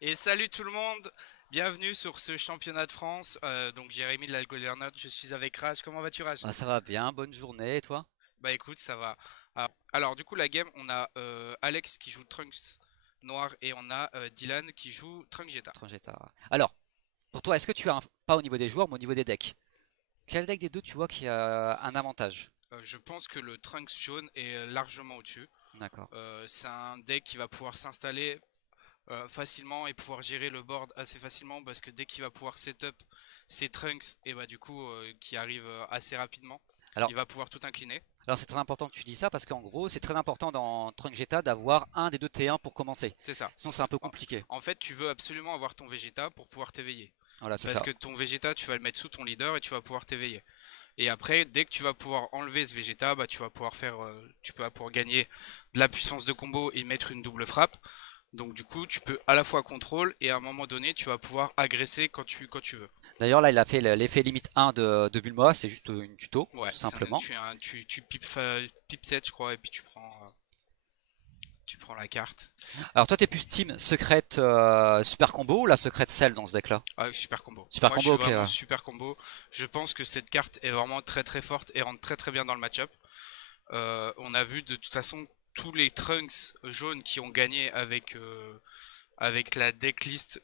Et salut tout le monde, bienvenue sur ce championnat de France. Donc Jérémy de l'Algolernaut, je suis avec Raj. Comment vas-tu Raj? Bah, ça va bien, bonne journée, et toi? Bah écoute, ça va. Alors, du coup la game, on a Alex qui joue Trunks noir et on a Dylan qui joue Trunks Jetta. Trangetta. Alors, pour toi, est-ce que tu as pas au niveau des joueurs, mais au niveau des decks? Quel deck des deux tu vois qui a un avantage? Je pense que le Trunks jaune est largement au-dessus. D'accord. C'est un deck qui va pouvoir s'installer facilement et pouvoir gérer le board assez facilement parce que dès qu'il va pouvoir setup ses Trunks et bah du coup qui arrive assez rapidement, Alors, il va pouvoir tout incliner. alors c'est très important que tu dis ça parce qu'en gros, c'est très important dans Trangetta d'avoir un des deux T1 pour commencer. C'est ça. Sinon, c'est un peu En, compliqué. en fait, tu veux absolument avoir ton Vegeta pour pouvoir t'éveiller. Voilà, c'est Parce ça. que ton Vegeta, tu vas le mettre sous ton leader et tu vas pouvoir t'éveiller. Et après, dès que tu vas pouvoir enlever ce Vegeta, bah, tu vas pouvoir tu vas pouvoir gagner de la puissance de combo et mettre une double frappe. Donc du coup, tu peux à la fois contrôle et à un moment donné, tu vas pouvoir agresser quand tu veux. D'ailleurs, là, il a fait l'effet limite 1 de Bulma, c'est juste une tuto, Ouais, tout simplement. tu pipes, pipes 7, je crois, et puis tu prends la carte. Alors, toi, t'es plus team secrète super combo ou la secrète cell dans ce deck-là? Ah, super combo. Super Moi, je combo, suis ok. vraiment super combo. Je pense que cette carte est vraiment très très forte et rentre très très bien dans le match-up. On a vu de toute façon tous les Trunks jaunes qui ont gagné avec la decklist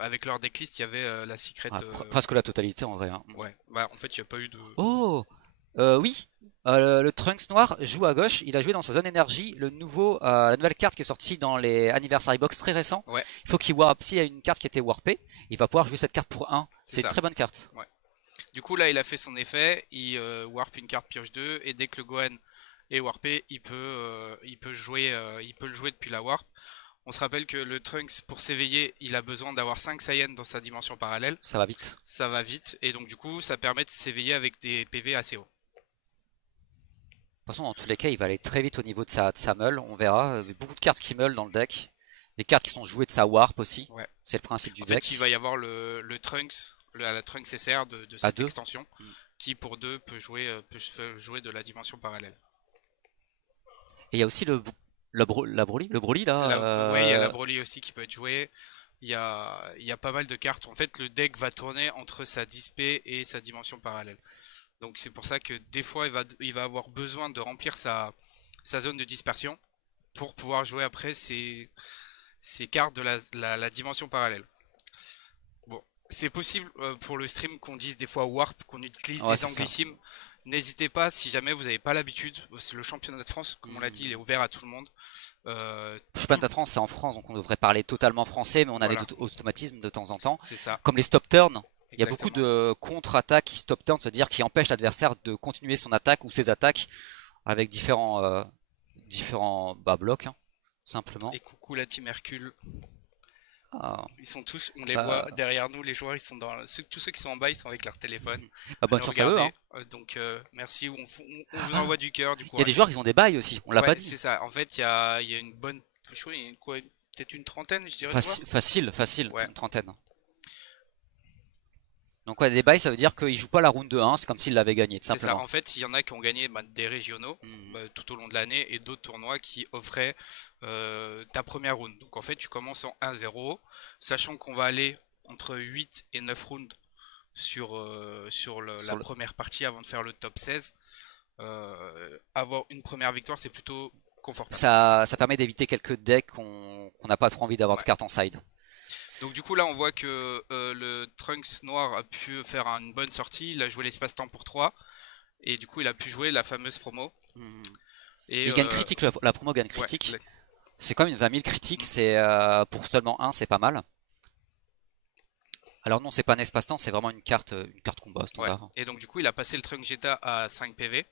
avec leur decklist, il y avait la secret. Ah, presque la totalité en vrai, hein. Ouais, bah en fait, il n'y a pas eu de. Oh! Oui, le Trunks noir joue à gauche. Il a joué dans sa zone énergie la nouvelle carte qui est sortie dans les Anniversary Box très récents. Ouais, Il faut qu'il warp. S'il y a une carte qui était warpée, il va pouvoir jouer cette carte pour un. c'est C'est une ça. très bonne carte. Ouais. Du coup, là, il a fait son effet. Il warp une carte pioche 2 et dès que le Gohan est warpé, il peut le jouer depuis la warp. On se rappelle que le Trunks, pour s'éveiller, il a besoin d'avoir 5 Saiyans dans sa dimension parallèle. Ça va vite. Ça va vite et donc du coup, ça permet de s'éveiller avec des PV assez hauts. De toute façon, dans tous les cas, il va aller très vite au niveau de sa meule. On verra. Il y a beaucoup de cartes qui meulent dans le deck. Des cartes qui sont jouées de sa warp aussi. Ouais. C'est le principe du En fait, il deck. va y avoir le Trunks, la Trunks SR de À cette deux. extension, qui pour deux peut jouer de la dimension parallèle. Et il y a aussi la Broly là. Ouais, il y a la Broly aussi qui peut être jouée. Il y a pas mal de cartes. En fait, le deck va tourner entre sa dispé et sa dimension parallèle. Donc c'est pour ça que des fois, il va avoir besoin de remplir sa zone de dispersion pour pouvoir jouer après ses cartes de la dimension parallèle. Bon, c'est possible pour le stream qu'on dise des fois warp, qu'on utilise Ouais, des c'est ça. anglicismes. N'hésitez pas si jamais vous n'avez pas l'habitude. C'est le championnat de France, comme on l'a dit, il est Hmm. ouvert à tout le monde. Euh, Je suis pas tout, de France, c'est en France, donc on devrait parler totalement français, mais on a des voilà, automatismes de temps en temps. c'est ça, Comme les stop turn, il y a beaucoup exactement. de contre-attaques qui stop turn, c'est-à-dire qui empêchent l'adversaire de continuer son attaque ou ses attaques avec différents blocs, hein, simplement. Et coucou la team Hercule. Ah, Ils sont tous, on les voit bah, derrière nous, les joueurs, ils sont tous ceux qui sont en bas, ils sont avec leur téléphone à bonne nous chance à eux, hein. regarder. Donc merci, on vous Ah, envoie du cœur, du il y a des courage. joueurs qui ont des bails aussi, on l'a Ouais, pas c'est dit. ça. En fait, il y a une bonne, je crois, il y a peut-être une trentaine, je dirais, de joueurs. Facile, Ouais, une trentaine. Donc ouais, des bails, ça veut dire qu'ils jouent pas la round de 1, c'est comme s'ils l'avaient gagné, tout c'est ça. simplement. En fait, il y en a qui ont gagné bah, des régionaux Hmm. tout au long de l'année et d'autres tournois qui offraient ta première round. Donc en fait, tu commences en 1-0, sachant qu'on va aller entre 8 et 9 rounds sur la Sur le... première partie avant de faire le top 16. Avoir une première victoire, c'est plutôt confortable. ça permet d'éviter quelques decks qu'on n'a pas trop envie d'avoir de Ouais. cartes en side. Donc du coup là on voit que le Trunks noir a pu faire une bonne sortie, il a joué l'espace-temps pour 3 et du coup il a pu jouer la fameuse promo. Hmm. Et Il gagne critique, la promo gagne ouais, critique. C'est quand même une 20 000 critiques, c'est pour seulement un, c'est pas mal. Alors non, c'est pas un espace-temps, c'est vraiment une carte combat ouais. standard. Et donc du coup il a passé le Trunks Jetta à 5 PV.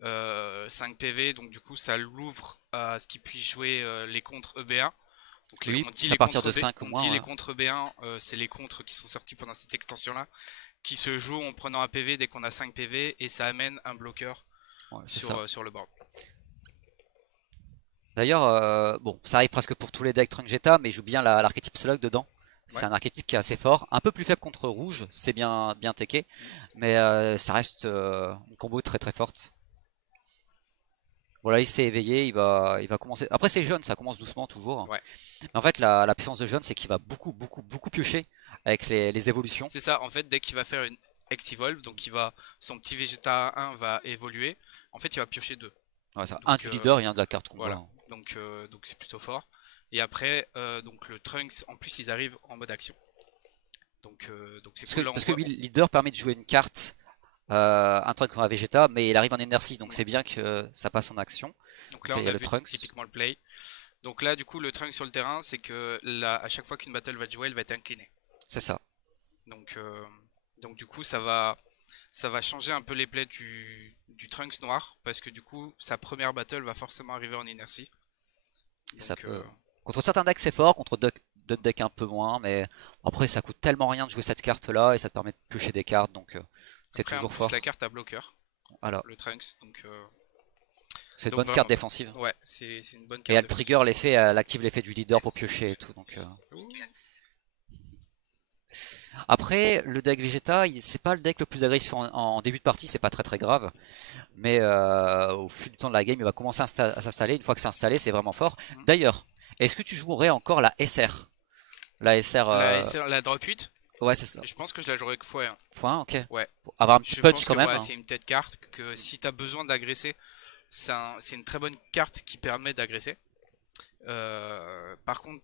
5 PV, donc du coup ça l'ouvre à ce qu'il puisse jouer les contres EB1. Donc Oui, on dit c'est à les partir contres de B, 5 au on dit les moins. contres B1, c'est les contres qui sont sortis pendant cette extension là, qui se jouent en prenant un PV dès qu'on a 5 PV et ça amène un bloqueur Ouais, c'est ça. sur le board. D'ailleurs, bon, ça arrive presque pour tous les decks Trunks mais il joue bien l'archétype Slug dedans. C'est Ouais. un archétype qui est assez fort, un peu plus faible contre rouge, c'est bien teché, mais ça reste une combo très très forte. Voilà, il s'est éveillé, il va commencer. Après, c'est jeune, ça commence doucement toujours. Ouais. Mais en fait, la puissance de jeune, c'est qu'il va beaucoup piocher avec les évolutions. C'est ça, en fait, dès qu'il va faire une X-Evolve, donc son petit Vegeta 1 va évoluer, en fait, il va piocher 2. Ouais, ça. Un Donc du leader et un de la carte combat, voilà, hein. donc c'est plutôt fort. Et après, donc le Trunks, en plus, ils arrivent en mode action. Donc c'est cool, là, on Parce que voit. oui, le leader permet de jouer une carte, un Trunks comme un Vegeta, mais il arrive en inertie, donc c'est bien que ça passe en action. Donc Donc là, là, il on y a a le vu donc, Trunks, typiquement le play. Donc là, du coup, le Trunks sur le terrain, c'est que là, à chaque fois qu'une battle va te jouer, elle va être inclinée. c'est ça. Donc, euh, donc du coup, ça va changer un peu les plays du Trunks noir, parce que du coup, sa première battle va forcément arriver en inertie. Et ça Donc, peut... Contre certains decks, c'est fort, contre d'autres decks un peu moins, mais après, ça coûte tellement rien de jouer cette carte-là, et ça te permet de piocher des cartes, donc c'est après, en toujours plus, fort. la carte a bloqueur, Voilà, le Trunks. c'est une Donc bonne carte vraiment, défensive. ouais, c'est une bonne Et carte elle défensive. trigger l'effet, elle active l'effet du leader pour piocher et tout. Donc, Ouh. après, le deck Vegeta, c'est pas le deck le plus agressif en début de partie, c'est pas très grave. Mais au fil du temps de la game, il va commencer à s'installer. Une fois que c'est installé, c'est vraiment fort. Mhm. D'ailleurs, est-ce que tu jouerais encore la SR? La SR, La drop 8, ouais, c'est ça. je pense que je la jouerai que fois 1. Point, ok. Ouais. Pour avoir un petit Je punch pense que quand même, ouais, hein. c'est une tête carte que si t'as besoin d'agresser, c'est une très bonne carte qui permet d'agresser. Par contre,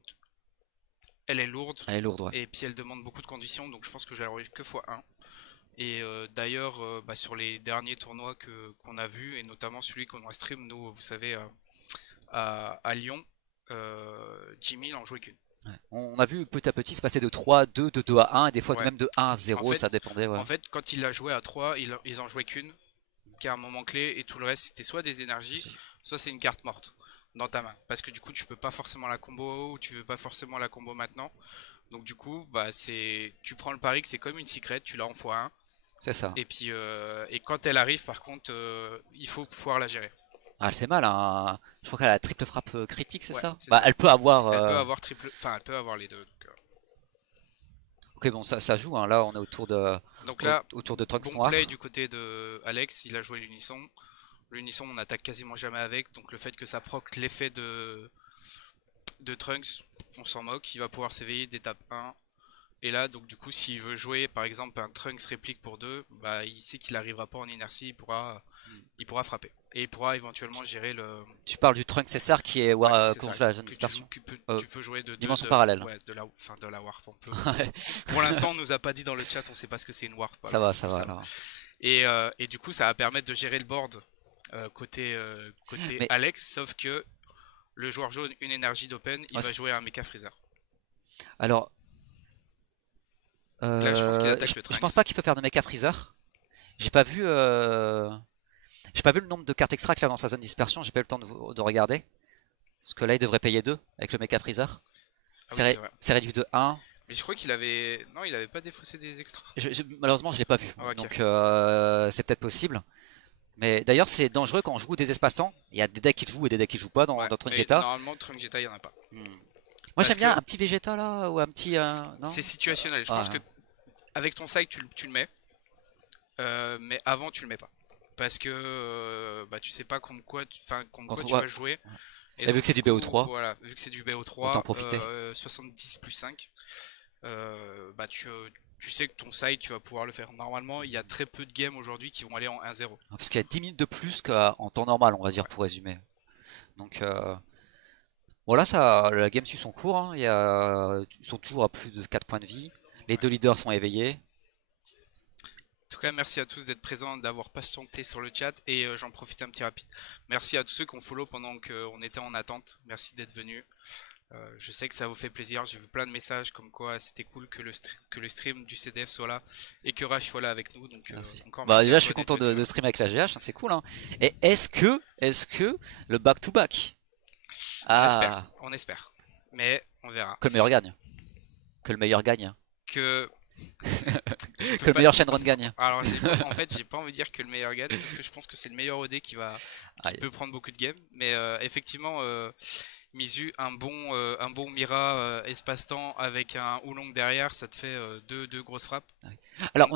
elle est lourde Elle est lourde, ouais. et puis elle demande beaucoup de conditions, donc je pense que je la jouerai que fois 1. Et d'ailleurs, bah, sur les derniers tournois qu'on a vus, et notamment celui qu'on a stream, nous, vous savez, à Lyon, Jimmy il en jouait qu'une. Ouais. On a vu petit à petit se passer de 3 à 2, de 2 à 1, et des fois Ouais. même de 1 à En 0, ça fait, dépendait, ouais. en fait, quand il a joué à 3, ils en jouaient qu'une, qui est un moment clé, et tout le reste c'était soit des énergies, soit c'est une carte morte dans ta main. Parce que du coup, tu peux pas forcément la combo, ou tu veux pas forcément la combo maintenant. Donc du coup, bah tu prends le pari que c'est comme une secret, tu l'as en x1. C'est ça. Et puis, et quand elle arrive, par contre, il faut pouvoir la gérer. Ah, elle fait mal, hein. Je crois qu'elle a la triple frappe critique, c'est Ouais, ça? c'est Bah, ça. elle peut avoir. Elle peut avoir enfin, elle peut avoir les deux. Ok, bon, ça joue, hein. Là, on est Donc là, autour de Trunks bon noir. play du côté de Alex, il a joué l'unisson. L'unisson, on attaque quasiment jamais avec, donc le fait que ça proc l'effet de Trunks, on s'en moque. Il va pouvoir s'éveiller d'étape 1. Et là, donc du coup, s'il veut jouer par exemple un Trunks réplique pour 2, bah, il sait qu'il n'arrivera pas en inertie, il pourra frapper. Et il pourra éventuellement gérer le. Tu parles du Trunks SR qui est Ouais, c'est ça. congelé à la zone Que dispersion. tu peux jouer de 2 Dimension parallèle. ouais, de la Warp. Pour l'instant, on nous a pas dit dans le chat, on sait pas ce que c'est une Warp. Ça Alors, va, du ça coup, va. Alors. et du coup, ça va permettre de gérer le board côté Mais Alex, sauf que le joueur jaune, une énergie d'open, il ouais, va jouer un Mecha Freezer. alors, Donc là, je pense qu'il attaque le je pense Trunks. pas qu'il peut faire de Mecha Freezer. J'ai pas vu, j'ai pas vu le nombre de cartes extra qu'il a dans sa zone dispersion. J'ai pas eu le temps de regarder. Parce que là, il devrait payer 2 avec le Mecha Freezer. Ah oui, c'est vrai. C'est réduit de 1. Mais je crois qu'il avait. Non, il avait pas défaussé des extras. Malheureusement, je l'ai pas vu. Ah, ok. Donc, c'est peut-être possible. Mais d'ailleurs, c'est dangereux quand on joue des espaces-temps. Il y a des decks qui jouent et des decks qui jouent pas Ouais, dans Trunks mais Vegeta. normalement, Trunks Vegeta, il y en a pas. Moi, Parce j'aime bien que un petit Vegeta là, ou un petit. Non? c'est situationnel. Je pense que avec ton side, tu le mets. Mais avant, tu le mets pas. Parce que bah, tu sais pas contre quoi, contre quoi tu vas jouer. Et vu que c'est du BO3, voilà, vu que c'est du BO3, autant profiter. 70 plus 5, bah tu sais que ton side, tu vas pouvoir le faire. Normalement, il y a très peu de games aujourd'hui qui vont aller en 1-0. Parce qu'il y a 10 minutes de plus qu'en temps normal, on va dire, pour résumer. Donc, voilà, la game suit son cours, hein. Ils sont toujours à plus de 4 points de vie. Les deux leaders sont éveillés. En tout cas, merci à tous d'être présents, d'avoir patienté sur le chat. Et j'en profite un petit rapide. Merci à tous ceux qui ont follow pendant qu'on était en attente. Merci d'être venus. Je sais que ça vous fait plaisir. J'ai vu plein de messages comme quoi c'était cool que le stream du CDF soit là et que Rach soit là avec nous. Donc, encore Bah, merci déjà, à je suis toi content d'être venu. de streamer avec la GH, hein, c'est cool, hein. Et est-ce que le back-to-back, On espère. Mais on verra. que le meilleur gagne. Que le meilleur gagne. Que Que le meilleur Shenron gagne. Alors, en fait, j'ai pas envie de dire que le meilleur gagne parce que je pense que c'est le meilleur OD qui peut prendre beaucoup de games. Mais effectivement, Mizu, un bon Mira espace-temps avec un Oolong derrière, ça te fait deux grosses frappes. Alors,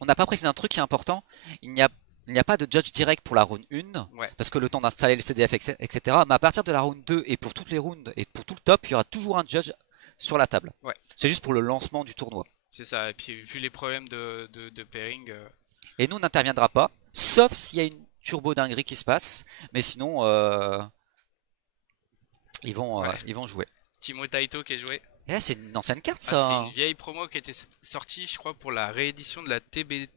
on n'a pas précisé un truc qui est important. Il n'y il n'y a pas de judge direct pour la round 1, Ouais, parce que le temps d'installer le CDF, etc. Mais à partir de la round 2 et pour toutes les rounds et pour tout le top, il y aura toujours un judge sur la table. ouais, C'est juste pour le lancement du tournoi. c'est ça. Et puis vu les problèmes de pairing, Et nous, on n'interviendra pas, sauf s'il y a une turbo dinguerie qui se passe, mais sinon, ouais. ils vont jouer. Timo Taito qui est joué. Et là, c'est une ancienne carte, Ah, c'est ça. une vieille promo qui était sortie, je crois, pour la réédition de la TB2,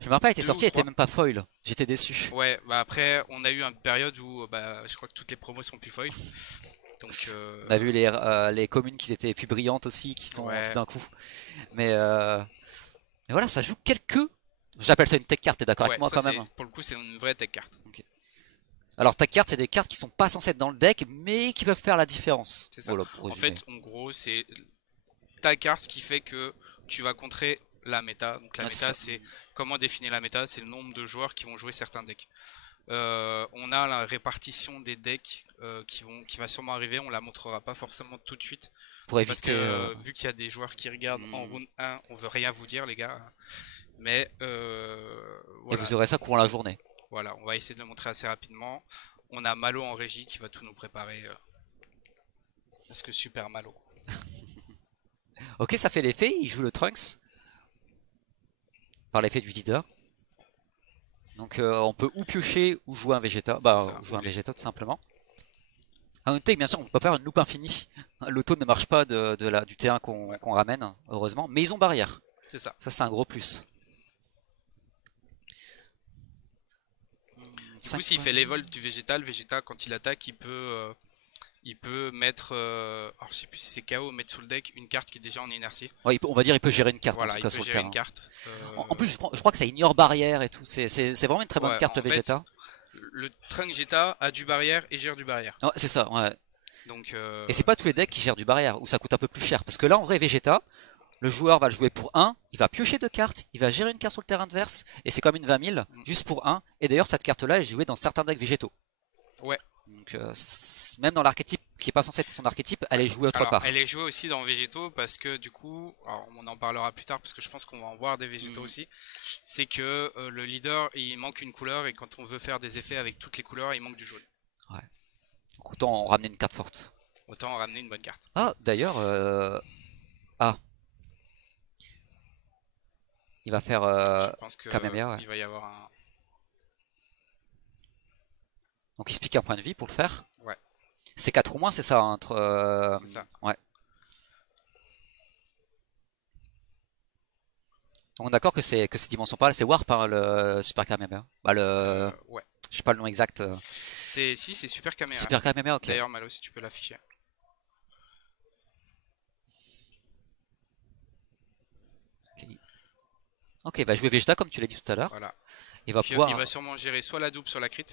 Je me rappelle, elle était ou sortie, elle était 3. même pas foil. J'étais déçu. Ouais, bah après, on a eu une période où bah, je crois que toutes les promos sont plus foil. Donc, On a vu les communes qui étaient plus brillantes aussi, qui sont tout ouais, d'un coup. Mais voilà, ça joue quelques. J'appelle ça une tech card, t'es d'accord avec ouais, moi ça quand même? pour le coup, c'est une vraie tech carte. Ok. Alors tech card, c'est des cartes qui sont pas censées être dans le deck, mais qui peuvent faire la différence. C'est ça. Voilà, pour En résumer. fait, en gros, c'est ta carte qui fait que tu vas contrer la méta. Donc la Ah, méta, c'est comment définir la méta? C'est le nombre de joueurs qui vont jouer certains decks. On a la répartition des decks qui va sûrement arriver. On la montrera pas forcément tout de suite. Pour Parce éviter. que vu qu'il y a des joueurs qui regardent en round 1, on veut rien vous dire, les gars. Mais Et voilà. vous aurez ça courant la journée. Voilà, on va essayer de le montrer assez rapidement. On a Malo en régie qui va tout nous préparer. Parce que super Malo. Ok, ça fait l'effet, il joue le Trunks. Par l'effet du leader. Donc on peut ou piocher ou jouer un Vegeta. Bah, Ça, jouer un les- Vegeta tout simplement. À noter, bien sûr, on peut pas faire une loupe infinie. L'auto ne marche pas du T1 Ouais, qu'on ramène, heureusement. Mais ils ont barrière. c'est ça. Ça, c'est un gros plus. Du coup, s'il fait l'évol du Vegeta, le Vegeta, quand il attaque, il peut mettre, alors je sais plus si c'est KO, mettre sous le deck une carte qui est déjà en inertie. Ouais, on va dire il peut gérer une carte en Voilà, tout il cas peut sur le gérer une terrain. carte. En plus, je crois que ça ignore barrière et tout. C'est vraiment une très bonne Ouais, carte en le fait, Vegeta. le Trunk Vegeta a du barrière et gère du barrière. Ouais, c'est ça, ouais. Donc, Et c'est pas tous les decks qui gèrent du barrière, où ça coûte un peu plus cher. Parce que là, en vrai, Vegeta, le joueur va le jouer pour 1, il va piocher 2 cartes, il va gérer une carte sur le terrain adverse, et c'est comme une 20 000, juste pour 1. Et d'ailleurs, cette carte-là est jouée dans certains decks végétaux. ouais. Donc, même dans l'archétype qui est pas censé être son archétype, elle est jouée autre Alors, part. elle est jouée aussi dans Végétaux parce que du coup, alors on en parlera plus tard parce que je pense qu'on va en voir des Végétaux aussi. C'est que le leader il manque une couleur et quand on veut faire des effets avec toutes les couleurs, il manque du jaune. Ouais. Donc, autant en ramener une carte forte. Autant ramener une bonne carte. Ah, d'ailleurs, ah, il va faire Je pense que Kamehameha, ouais. il va y avoir un. Donc il se pique un point de vie pour le faire. Ouais, C'est 4 ou moins, c'est ça, entre. c'est ça. Ouais. On est d'accord que c'est dimension parallèle, c'est Warp par le Super Kamehameha. Bah Ouais. je sais pas le nom exact. C'est Super Caméra. Super Kamehameha, ok. D'ailleurs, Malo, si tu peux l'afficher. Ok, il va jouer Vegeta comme tu l'as dit tout à l'heure. Voilà. Il va Puis pouvoir. il va sûrement gérer soit la double, soit la crit.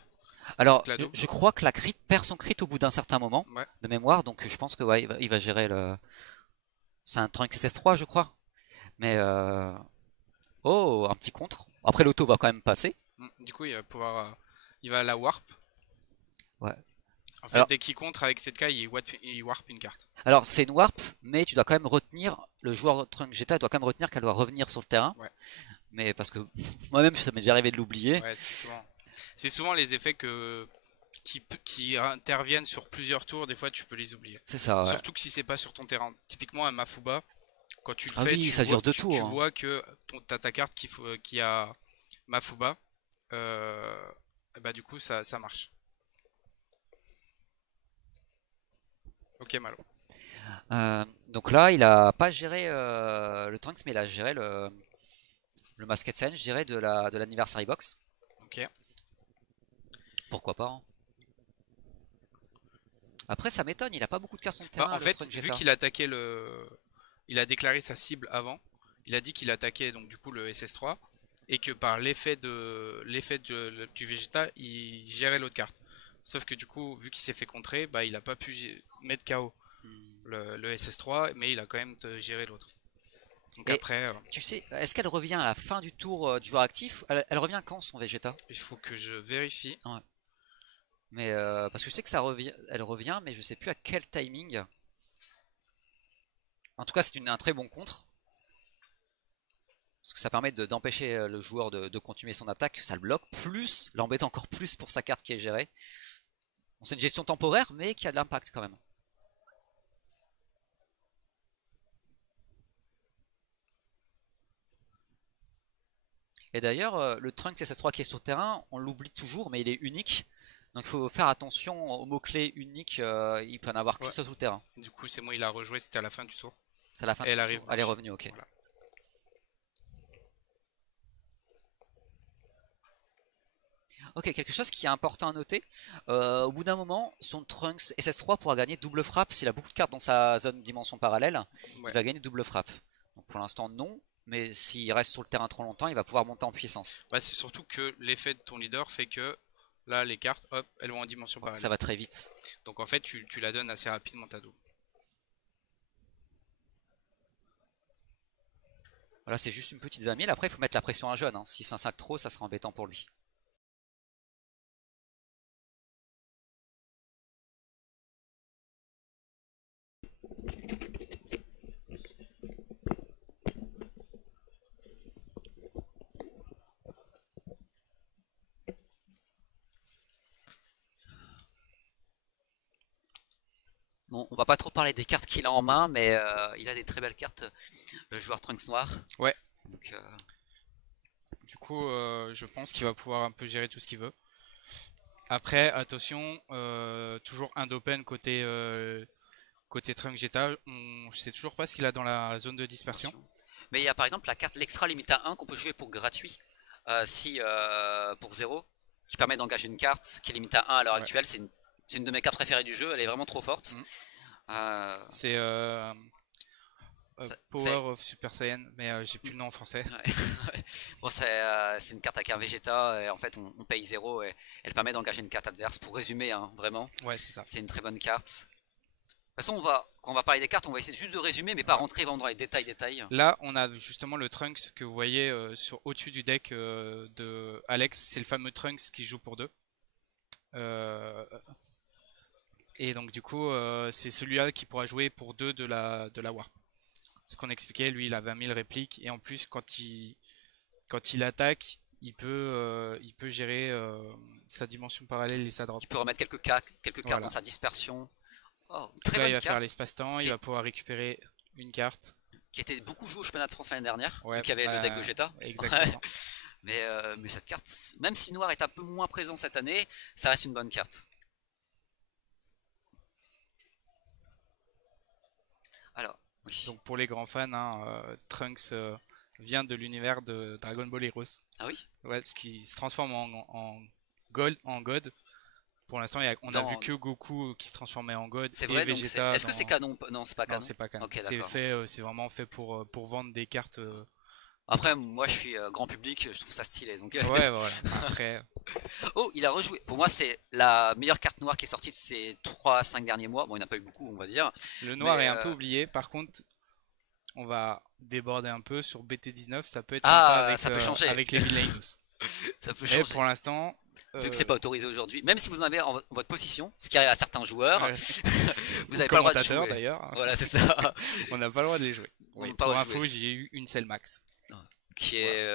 Alors, Donc, la double. je crois que la crit perd son crit au bout d'un certain moment Ouais. de mémoire, donc je pense que ouais, il va gérer le. C'est un Trunks SS3, je crois. Mais oh, un petit contre. Après, l'auto va quand même passer. Du coup, il va pouvoir. Il va la warp. Ouais. En fait, Alors, dès qu'il contre avec cette caille, il warp une carte. alors c'est une warp, mais tu dois quand même retenir, le joueur Trunk Vegeta doit quand même retenir qu'elle doit revenir sur le terrain. Ouais. Mais parce que moi-même, ça m'est déjà arrivé de l'oublier. Ouais, c'est souvent les effets qui interviennent sur plusieurs tours. Des fois, tu peux les oublier. C'est ça, ouais. Surtout que si c'est pas sur ton terrain. Typiquement, un Mafuba, quand tu le Ah fais, oui, ça dure 2 tours. tu Hein. vois que t'as ta carte qui a Mafuba. Et bah, du coup, ça marche. Ok, Malo. Donc là, il a pas géré le Trunks, mais il a géré le Masked Scene, je dirais, de l'Anniversary Box. Ok. Pourquoi pas, hein. Après, ça m'étonne, il a pas beaucoup de cartes sur le terrain. En le fait, Trunk vu Vegeta. qu'il attaquait il a déclaré sa cible avant. Il a dit qu'il attaquait donc du coup le SS3 et que par du Vegeta, il gérait l'autre carte. Sauf que du coup, vu qu'il s'est fait contrer, bah il a pas pu mettre KO le SS3, mais il a quand même géré l'autre. Donc Et après, tu sais, est-ce qu'elle revient à la fin du tour du joueur actif? Elle revient quand son Vegeta? il faut que je vérifie. Ouais. Mais parce que je sais que elle revient, mais je sais plus à quel timing. En tout cas, c'est un très bon contre. Parce que ça permet d'empêcher le joueur de continuer son attaque, ça le bloque, plus l'embête encore plus pour sa carte qui est gérée. Bon, c'est une gestion temporaire, mais qui a de l'impact quand même. Et d'ailleurs, le Trunks SS3 qui est sur le terrain, on l'oublie toujours, mais il est unique. Donc il faut faire attention aux mots-clés uniques, il peut en avoir qu'une Ouais. seule sur le terrain. Du coup, c'est moi, il a rejoué, c'était à la fin du tour. C'est la fin de Elle son arrive tour. Elle est blanche. revenue, ok. Voilà. Ok, quelque chose qui est important à noter. Au bout d'un moment, son Trunks SS3 pourra gagner double frappe s'il a beaucoup de cartes dans sa zone dimension parallèle. Ouais. Il va gagner double frappe. Donc pour l'instant, non. Mais s'il reste sur le terrain trop longtemps, il va pouvoir monter en puissance. Bah, c'est surtout que l'effet de ton leader fait que là, les cartes, hop, elles vont en dimension Ça parallèle. va très vite. Donc en fait, tu la donnes assez rapidement ta double. Voilà, c'est juste une petite 20 000. Après, il faut mettre la pression à un jeune. Hein. Si c'est un sac trop, ça sera embêtant pour lui. Bon, on va pas trop parler des cartes qu'il a en main, mais il a des très belles cartes, le joueur Trunks noir. Ouais. Donc, Du coup, je pense qu'il va pouvoir un peu gérer tout ce qu'il veut. Après, attention, toujours un d'open côté Trunk Jetta. On sait toujours pas ce qu'il a dans la zone de dispersion. mais il y a par exemple la carte l'extra limite à 1 qu'on peut jouer pour gratuit, si pour 0, qui permet d'engager une carte qui est limite à 1 à l'heure Ouais. actuelle. C'est une de mes cartes préférées du jeu, elle est vraiment trop forte. C'est Ça- Power of Super Saiyan, mais j'ai plus le nom en français. Bon, c'est une carte avec un Vegeta, et en fait on paye 0 et elle permet d'engager une carte adverse. Pour résumer, hein, vraiment, Ouais, c'est ça. c'est une très bonne carte. De toute façon, quand on va parler des cartes, on va essayer juste de résumer, mais pas rentrer vraiment dans les détails. Là, on a justement le Trunks que vous voyez au-dessus du deck de Alex. C'est le fameux Trunks qui joue pour 2. Et donc du coup, c'est celui-là qui pourra jouer pour 2 de la War. Ce qu'on expliquait, lui, il a 20 000 répliques. Et en plus, quand il attaque, il peut gérer sa dimension parallèle et sa drop. Il peut remettre quelques cartes Voilà. dans sa dispersion. Oh, Donc très là, bonne il va faire carte l'espace-temps, il va pouvoir récupérer une carte. qui était beaucoup jouée au championnat de France l'année dernière, Ouais, vu qu'il y avait le deck Gogeta. Exactement. Mais cette carte, même si Noir est un peu moins présent cette année, ça reste une bonne carte. Alors, oui. Donc pour les grands fans, hein, Trunks vient de l'univers de Dragon Ball Heroes. Ah oui? Ouais, parce qu'il se transforme en God. Pour l'instant, on a vu que Goku qui se transformait en God. C'est et vrai, donc Vegeta est-ce que c'est canon? Non, c'est pas canon. Non, c'est pas canon. Ok, C'est d'accord. c'est vraiment fait pour vendre des cartes. Après, moi je suis grand public, je trouve ça stylé. Donc... Ouais, voilà. Après, Oh, il a rejoué. Pour moi, c'est la meilleure carte noire qui est sortie de ces 3-5 derniers mois. Bon, il n'y en a pas eu beaucoup, on va dire. le noir Mais, est un peu oublié. Par contre, on va déborder un peu sur BT19. Ça peut être Ah, sympa ça peut changer. avec les Villainous. Ça peut Mais changer. pour l'instant, Vu que c'est pas autorisé aujourd'hui, même si vous en avez en votre possession, ce qui arrive à certains joueurs, vous n'avez ou pas le droit de commentateur jouer. d'ailleurs, Voilà, c'est ça. on n'a pas le droit de les jouer. On Oui, n'a pas pour le droit de info, jouer. j'ai eu une seule max, Qui est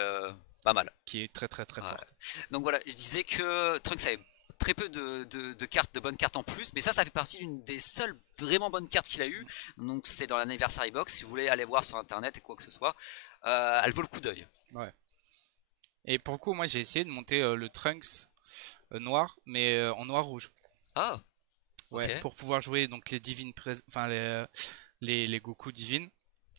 pas mal. qui est très très très Ouais. forte. Donc voilà, je disais que Trunks avait très peu de cartes, de bonnes cartes en plus, mais ça fait partie d'une des seules vraiment bonnes cartes qu'il a eu. Donc c'est dans l'anniversary box. Si vous voulez aller voir sur internet et quoi que ce soit, elle vaut le coup d'œil. Ouais. Et pour le coup, moi j'ai essayé de monter le Trunks noir, mais en noir-rouge. Ah, Ouais, ok. pour pouvoir jouer donc les divines, enfin les Goku divines.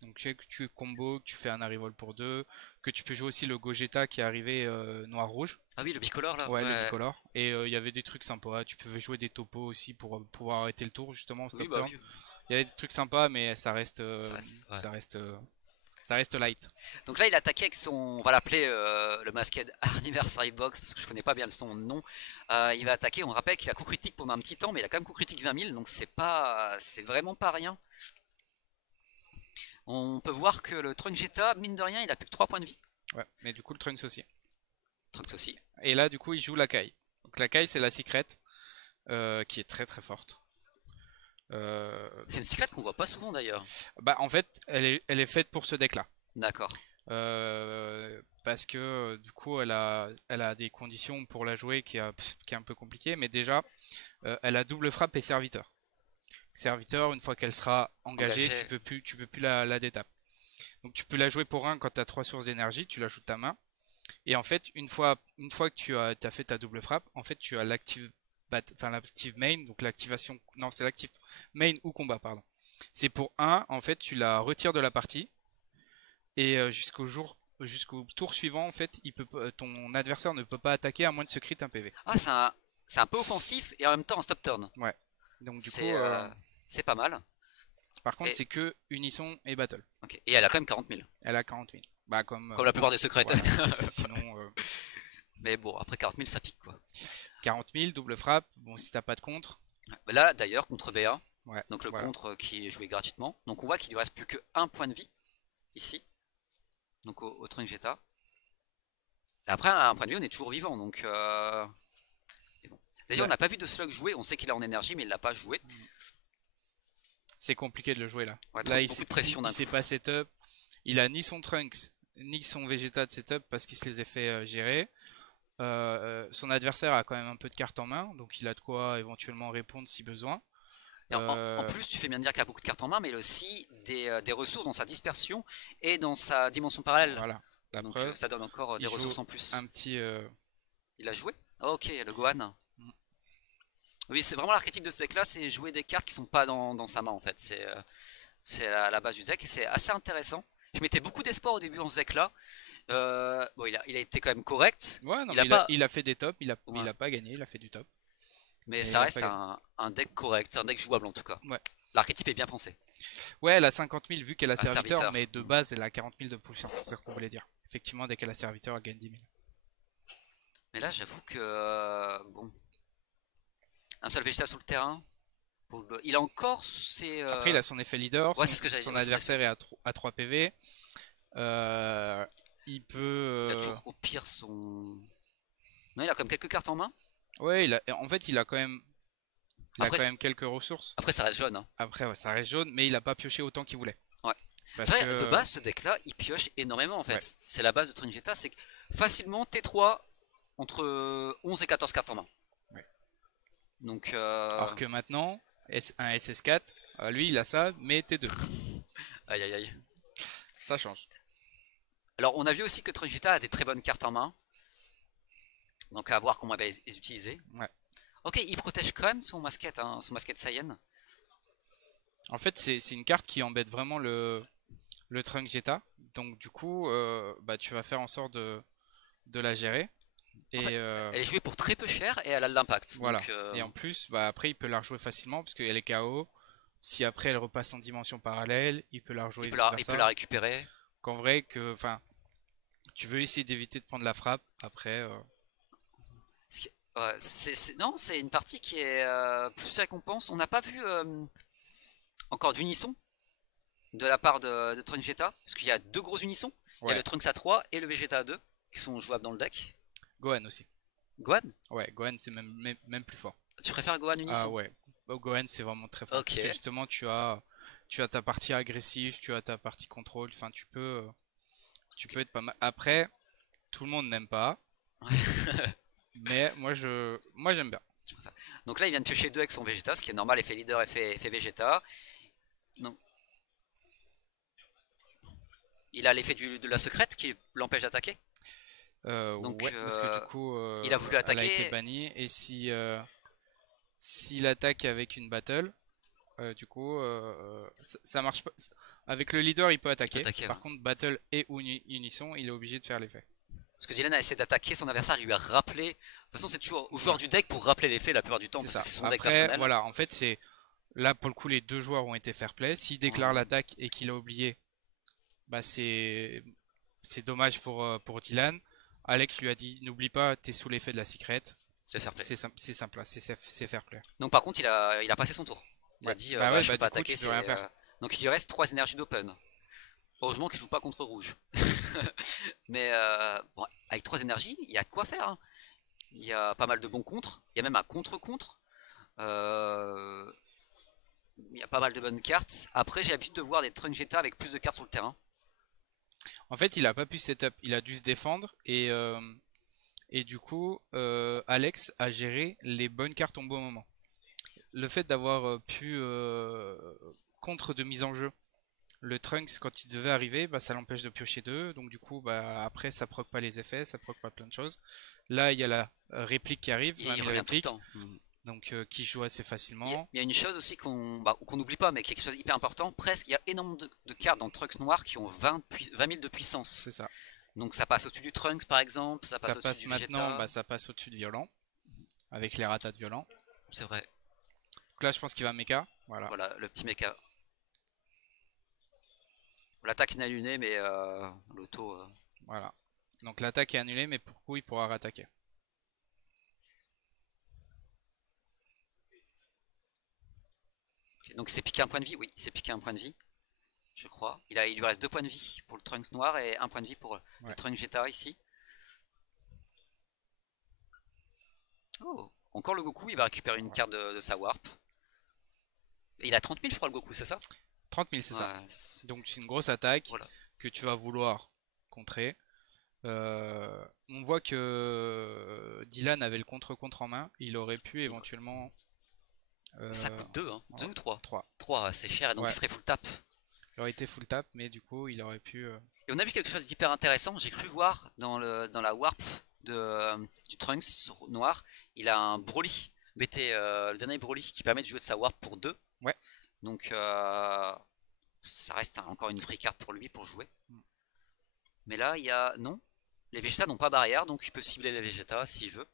Donc tu sais que tu combo, que tu fais un arrival pour 2, que tu peux jouer aussi le Gogeta qui est arrivé noir-rouge. Ah oui, le bicolore là. Ouais, le bicolore. Et il y avait des trucs sympas. Tu pouvais jouer des topos aussi pour pouvoir arrêter le tour justement en Oui, stop bah turn. oui. Il y avait des trucs sympas, mais Ouais. ça reste light. Donc là, il attaquait avec son, on va l'appeler le Masked Anniversary Box parce que je connais pas bien son nom. Il va attaquer. On rappelle qu'il a coup critique pendant un petit temps, mais il a quand même coup critique 20 000, donc c'est vraiment pas rien. On peut voir que le Trunks Jetta, mine de rien, il a plus que 3 points de vie. Ouais, mais du coup le Trunks aussi. Trunks aussi. Et là, du coup, il joue la Kai. Donc la Kai, c'est la secret qui est très très forte. C'est une secret qu'on voit pas souvent d'ailleurs. Bah en fait, elle est faite pour ce deck là. D'accord. Parce que du coup elle a des conditions pour la jouer qui est un peu compliqué, mais déjà elle a double frappe et serviteur. Serviteur, une fois qu'elle sera engagée, Engagé. tu peux plus la détaper. Donc tu peux la jouer pour un quand tu as trois sources d'énergie, tu la joues de ta main. Et en fait, une fois que t'as fait ta double frappe, en fait tu as l'active main, donc l'activation. Non, c'est l'active main ou combat, pardon. C'est pour un, en fait, tu la retires de la partie. Et jusqu'au tour suivant, en fait, ton adversaire ne peut pas attaquer à moins de se crit un PV. Ah, c'est un peu offensif et en même temps un stop turn. Ouais. Donc du C'est coup, c'est pas mal. par contre, Et, c'est que Unisson et Battle. ok. Et elle a quand même 40 000. Elle a 40 000. Bah Comme la plupart des secrets. voilà. Sinon, Mais bon, après 40 000, ça pique quoi. 40 000, double frappe. Bon, si t'as pas de contre. Ouais. Là, d'ailleurs, contre BA, Ouais. donc le Voilà. contre qui est joué gratuitement. Donc on voit qu'il lui reste plus que 1 point de vie ici. Donc au Tringeta. Et après, à un point de vie, on est toujours vivant. Donc bon. D'ailleurs, on n'a pas vu de Slug jouer. On sait qu'il est en énergie, mais il l'a pas joué. C'est compliqué de le jouer là. Ouais, Là, beaucoup de pression d'un il s'est coup. pas setup. Il a ni son Trunks, ni son Vegeta de setup parce qu'il se les a fait gérer. Son adversaire a quand même un peu de cartes en main, donc il a de quoi éventuellement répondre si besoin. Et en plus, tu fais bien de dire qu'il a beaucoup de cartes en main, mais il a aussi des ressources dans sa dispersion et dans sa dimension parallèle. Voilà, la Donc preuve. ça donne encore des Il joue ressources en plus. un petit. Il a joué? Ok, le Gohan. Oui, c'est vraiment l'archétype de ce deck là, c'est jouer des cartes qui sont pas dans sa main en fait. C'est la base du deck et c'est assez intéressant. Je mettais beaucoup d'espoir au début dans ce deck là. Bon, il a été quand même correct. Ouais, non, Il mais a pas. il a fait des tops, Ouais. il a pas gagné, il a fait du top. Mais Mais ça il a reste pas gagné. un deck correct, un deck jouable en tout cas. Ouais. L'archétype est bien pensé. Ouais, elle a 50 000 vu qu'elle a Un serviteur, serviteur. mais de base, elle a 40 000 de puissance, c'est ce qu'on voulait dire. Effectivement, dès qu'elle a serviteur, elle gagne 10 000. Mais là, j'avoue que bon, un seul Vegeta sur le terrain. Il a encore ses. Après, il a son effet leader, Ouais, c'est ce que j'allais son dire. adversaire est à 3 PV. Il peut. Il a toujours au pire son. Non, il a quand même quelques cartes en main. Ouais, en fait, il a quand même. Il a Après, quand même quelques ressources. après ça reste jaune. Hein. Après, ouais, ça reste jaune, mais il a pas pioché autant qu'il voulait. Ouais. Parce C'est vrai, de que. base, ce deck-là, il pioche énormément en fait. Ouais. C'est la base de Tringeta, c'est que facilement T3 entre 11 et 14 cartes en main. Ouais. Donc. Alors que maintenant, un SS4, lui, il a ça, mais T2. Aïe aïe aïe. Ça change. Alors, on a vu aussi que Tringeta a des très bonnes cartes en main. Donc, à voir comment elle va les utiliser. Ouais. Ok, il protège quand même son masquette Saiyan. En fait, c'est une carte qui embête vraiment le Trunk Jetta. Donc, du coup, bah, tu vas faire en sorte de la gérer. Et En fait, elle est jouée pour très peu cher et elle a de l'impact. voilà. Donc, Et en plus, bah, après, il peut la rejouer facilement parce qu'elle est KO. Si après elle repasse en dimension parallèle, il peut la rejouer il vice peut la versa. récupérer. Qu'en vrai, enfin, tu veux essayer d'éviter de prendre la frappe. Après, Ouais, non, c'est une partie qui est plus récompense. On n'a pas vu encore d'unisson de la part de Trunks Vegeta, parce qu'il y a deux gros unissons. Il y a ouais. le Trunks A3 et le Vegeta A2 qui sont jouables dans le deck. Gohan aussi. Gohan? Ouais, Gohan c'est même plus fort. Tu préfères Gohan Ah unisson? ouais. Gohan c'est vraiment très fort. Ok. Parce que justement, tu as ta partie agressive, tu as ta partie contrôle. Enfin, tu peux être pas mal. Après, tout le monde n'aime pas. Mais moi j'aime bien. Donc là, il vient de piocher 2 avec son Vegeta, ce qui est normal, effet leader, effet Vegeta. Donc, il a l'effet de la secrète qui l'empêche d'attaquer. Donc, Ouais, parce que du coup, il a voulu elle a été attaquer. bannie. Et s'il attaque avec une battle, du coup, ça marche pas. Avec le leader, il peut attaquer. Par Ouais. contre, battle et unisson, il est obligé de faire l'effet. Parce que Dylan a essayé d'attaquer son adversaire, il lui a rappelé. De toute façon, c'est toujours au joueur du deck pour rappeler l'effet la plupart du temps, C'est parce ça. que c'est son deck Après, personnel. voilà, en fait, c'est là pour le coup, les deux joueurs ont été fair play. S'il déclare Ouais. l'attaque et qu'il a oublié, bah c'est dommage pour Dylan. Alex lui a dit, n'oublie pas, t'es sous l'effet de la secret. C'est fair play. C'est simple, là, c'est fair play. Donc par contre, il a passé son tour. Il a Ouais. dit, Bah ouais, je bah peux pas du coup, attaquer. tu peux rien faire. Donc il lui reste 3 énergies d'open. Heureusement qu'il joue pas contre rouge. Mais bon, avec 3 énergies, il y a de quoi faire. Hein. Il y a pas mal de bons contres. Il y a même un contre-contre. Il y a pas mal de bonnes cartes. Après, j'ai l'habitude de voir des Trunk Jetta avec plus de cartes sur le terrain. En fait, il a pas pu setup, il a dû se défendre et du coup, Alex a géré les bonnes cartes au bon moment. Le fait d'avoir pu contre de mise en jeu le Trunks quand il devait arriver, bah, ça l'empêche de piocher deux, donc du coup bah, après ça proc pas les effets, ça proc pas plein de choses. Là il y a la réplique qui arrive, Il 20 000 revient tout le répliques, temps. donc qui joue assez Il y, a facilement. il y a une chose aussi qu'on n'oublie pas, mais qui est quelque chose d'hyper important. Presque, il y a énormément de cartes dans Trunks Noir qui ont 20 000 de puissance. C'est ça. Donc ça passe au-dessus du Trunks par exemple, ça Ça passe au-dessus passe du maintenant, Vegeta. bah, ça passe au-dessus de violent, avec les ratas de violent. C'est vrai. Donc là je pense qu'il va méca, voilà. Voilà, le petit mecha. L'attaque inalignée, mais l'auto. Voilà. Donc l'attaque est annulée, mais pour coup il pourra rattaquer. Donc c'est piqué un point de vie. Oui, c'est piqué un point de vie, je crois. Il lui reste 2 points de vie pour le Trunks noir et un point de vie pour le Ouais. Trunks Vegeta ici. Oh, encore le Goku, il va récupérer une Ouais. carte de sa Warp. Et il a 30 000, je crois, le Goku, c'est ça? 30 000 c'est ça. Ouais, Donc c'est une grosse attaque voilà. que tu vas vouloir contrer. On voit que Dylan avait le contre-contre en main. Il aurait pu éventuellement. Ça coûte 2, hein. 2 ou 3? 3. 3, c'est cher, et donc il Ouais, serait full tap. il aurait été full tap, mais du coup, il aurait pu. Et on a vu quelque chose d'hyper intéressant. J'ai cru voir dans la Warp du Trunks noir, il a un Broly. BT, le dernier Broly qui permet de jouer de sa Warp pour 2. Ouais. Donc ça reste encore une free card pour lui pour jouer. Mais là, il y a. Non. Les Vegeta n'ont pas barrière, donc il peut cibler les Vegeta s'il veut.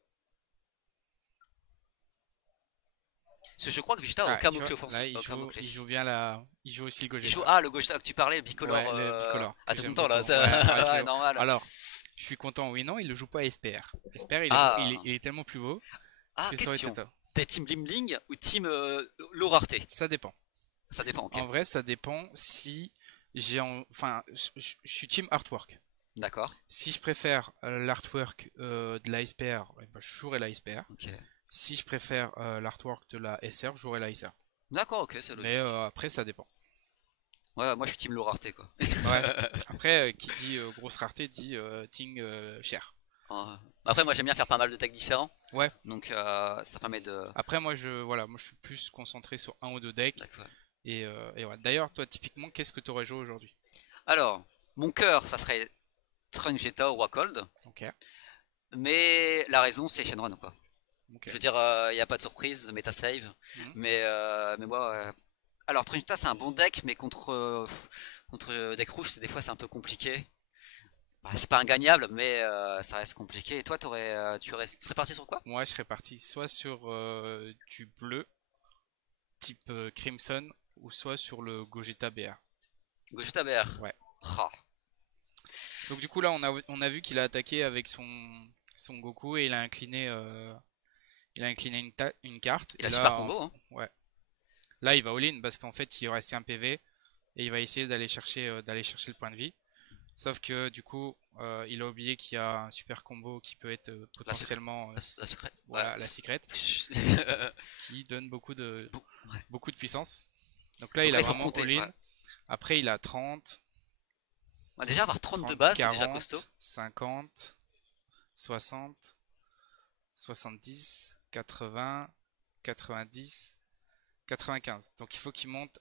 Parce que je crois que Vegeta a Ah, aucun tu vois, mot-clé là, offensif. Aucun mot-clé. il joue bien la. Il joue aussi le Il joue. Gogeta. Ah, le Gogeta que tu parlais, bicolore. Ouais, le bicolore. Ah, Que t'es j'aime content là, beaucoup. ça... Ouais, ouais, normal. Alors, je suis content, oui, non, il le joue pas à SPR. SPR, Ah, il est tellement plus beau ah, que ça aurait été question. top. T'es team Bling Bling ou team low rareté? Ça dépend. Ça dépend, ok. En vrai, ça dépend si enfin, je suis team artwork. D'accord. Si je préfère l'artwork de la SPR, bah, je jouerai la SPR. Ok. Si je préfère l'artwork de la SR, je jouerai la SR. D'accord, ok, c'est Mais logique. après, ça dépend. Ouais, moi je suis team low rareté quoi. Ouais. Après, qui dit grosse rareté dit ting cher. Après, moi j'aime bien faire pas mal de decks différents. Ouais. Donc ça permet de. Après, voilà, moi je suis plus concentré sur un ou deux decks. D'accord. Et ouais. D'ailleurs, toi, typiquement, qu'est-ce que tu aurais joué aujourd'hui? Alors, mon cœur, ça serait Trunk Jetta ou Wacold. Ok. Mais la raison, c'est Shenron quoi. Ok. Je veux dire, il n'y a pas de surprise, méta save. Mhm. Mais moi. Alors, Trunk Jetta, c'est un bon deck, mais contre deck rouge, des fois c'est un peu compliqué. Bah, c'est pas ingagnable, mais ça reste compliqué. Et toi, tu serais parti sur quoi? Moi, je serais parti soit sur du bleu, type Crimson, ou soit sur le Gogeta BR. Gogeta BR. Ouais. Ah. Donc du coup là on a vu qu'il a attaqué avec son Goku et il a incliné une carte. Il Et a là, super combo, hein. ouais. Là il va all-in parce qu'en fait il reste un PV et il va essayer d'aller chercher le point de vie. Sauf que du coup il a oublié qu'il y a un super combo qui peut être potentiellement La secrète. voilà, Ouais. la secrète qui donne Ouais. beaucoup de puissance. Donc là Donc il là, a il faut vraiment compter. all-in. Ouais. Après il a 30, Bah, déjà, avoir 30 de 30, base, c'est déjà costaud. 40, 50, 60, 70, 80, 90, 95. Donc il faut qu'il monte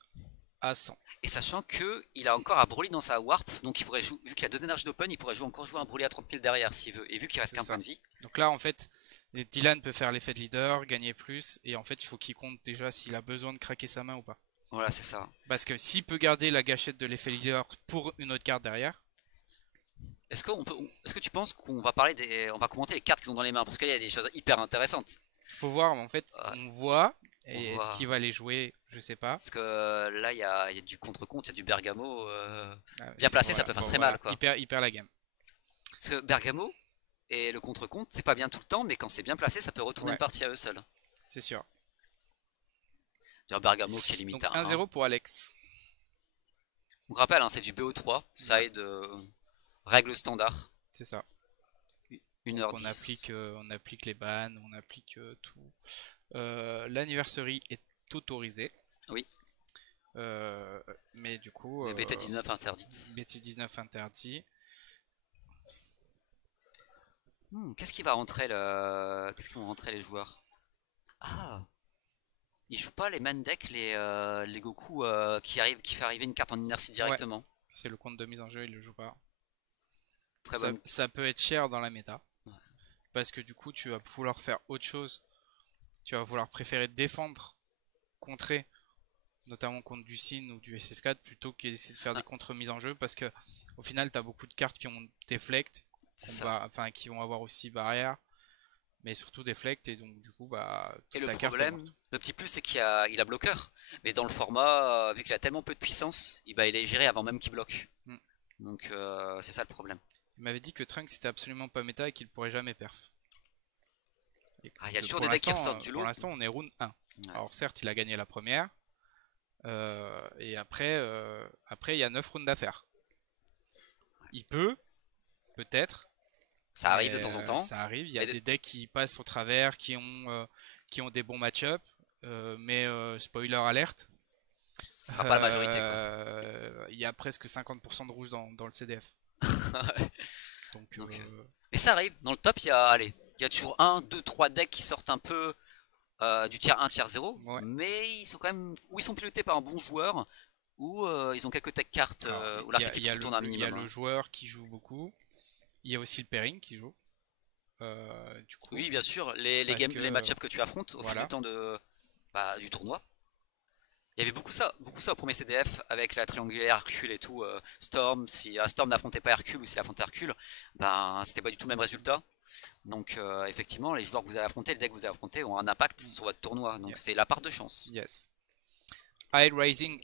à 100. Et sachant que il a encore un Broly dans sa Warp, donc il pourrait jouer, vu qu'il a deux énergies d'open, il pourrait encore jouer un Broly à 30 000 derrière s'il veut. Et vu qu'il reste C'est qu'un ça. point de vie. Donc là en fait, Dylan peut faire l'effet de leader, gagner plus, et en fait il faut qu'il compte déjà s'il a besoin de craquer sa main ou pas. Voilà, c'est ça. Parce que s'il peut garder la gâchette de l'effet leader pour une autre carte derrière, Est-ce que tu penses qu'on va on va commenter les cartes qu'ils ont dans les mains, parce qu'il y a des choses hyper intéressantes. il faut voir, en fait, Ouais. on voit, On et est-ce voit. qu'il va les jouer, je sais pas. Parce que là, il y a du contre-compte, il y a du Bergamo. Ah, Bien placé, ça voilà, peut faire bon, très voilà, mal, quoi. il perd la game. Parce que Bergamo et le contre-compte, c'est pas bien tout le temps, mais quand c'est bien placé, ça peut retourner Ouais. une partie à eux seuls. C'est sûr. Genre Bergamo qui est limite Donc à 1. 1-0 pour Alex. On rappelle, hein, c'est du BO3, ça aide règle standard. C'est ça. 1h10. On applique les bans, on applique tout. L'anniversary est autorisé. Oui. Mais du coup. BT19 interdite. BT19 interdit. Qu'est-ce qui va rentrer Qu'est-ce qu'ils vont rentrer les joueurs? Ah, ils jouent pas les main decks, les Goku qui fait arriver une carte en inertie Ouais, directement. c'est le compte de mise en jeu, il le joue pas. Très bonne. Ça peut être cher dans la méta, Ouais. parce que du coup tu vas vouloir faire autre chose, tu vas vouloir préférer défendre, contrer, notamment contre du Sin ou du SS4, plutôt qu'essayer de faire Ah, des contre-mises en jeu, parce que au final tu as beaucoup de cartes qui ont Deflect, c'est ça. enfin qui vont avoir aussi barrière, mais surtout Deflect, et donc du coup bah Et toute le ta carte est problème, morte. le petit plus, c'est qu'il a bloqueur. Mais dans le format, vu qu'il a tellement peu de puissance, il est géré avant même qu'il bloque. Hmm. Donc c'est ça le problème. Il m'avait dit que Trunks c'était absolument pas méta et qu'il pourrait jamais perf. Et Ah, il y a toujours des decks qui ressortent du pour lot. l'instant on est round 1. Ouais. Alors certes il a gagné la première, et après il y a 9 rounds à faire. Il peut, peut-être, Ça arrive de mais temps en temps. ça arrive. Il y a Mais des decks qui passent au travers, qui ont des bons match-up, mais spoiler alerte, ce sera pas la majorité, quoi. il y a presque 50% de rouge dans le CDF. Donc Donc, mais ça arrive. Dans le top, il y a toujours un, deux, trois decks qui sortent un peu du tiers 1, tiers 0, ouais. mais ils sont quand même, ou ils sont pilotés par un bon joueur, ou ils ont quelques tech cartes Alors, où l'archétype tourne un il y a minimum. le Hein. joueur qui joue beaucoup. Il y a aussi le pairing qui joue. Du coup, Oui, bien sûr, parce que les match-ups que tu affrontes au fil du voilà. temps du tournoi. Il y avait beaucoup ça au premier CDF avec la triangulaire Hercule et tout. Storm, si Storm n'affrontait pas Hercule ou s'il affrontait Hercule, ben c'était pas du tout le même résultat. Donc effectivement, les joueurs que vous allez affronter, les decks que vous allez affronter ont un impact sur votre tournoi. Donc Yeah. c'est la part de chance. Yes. High Rising,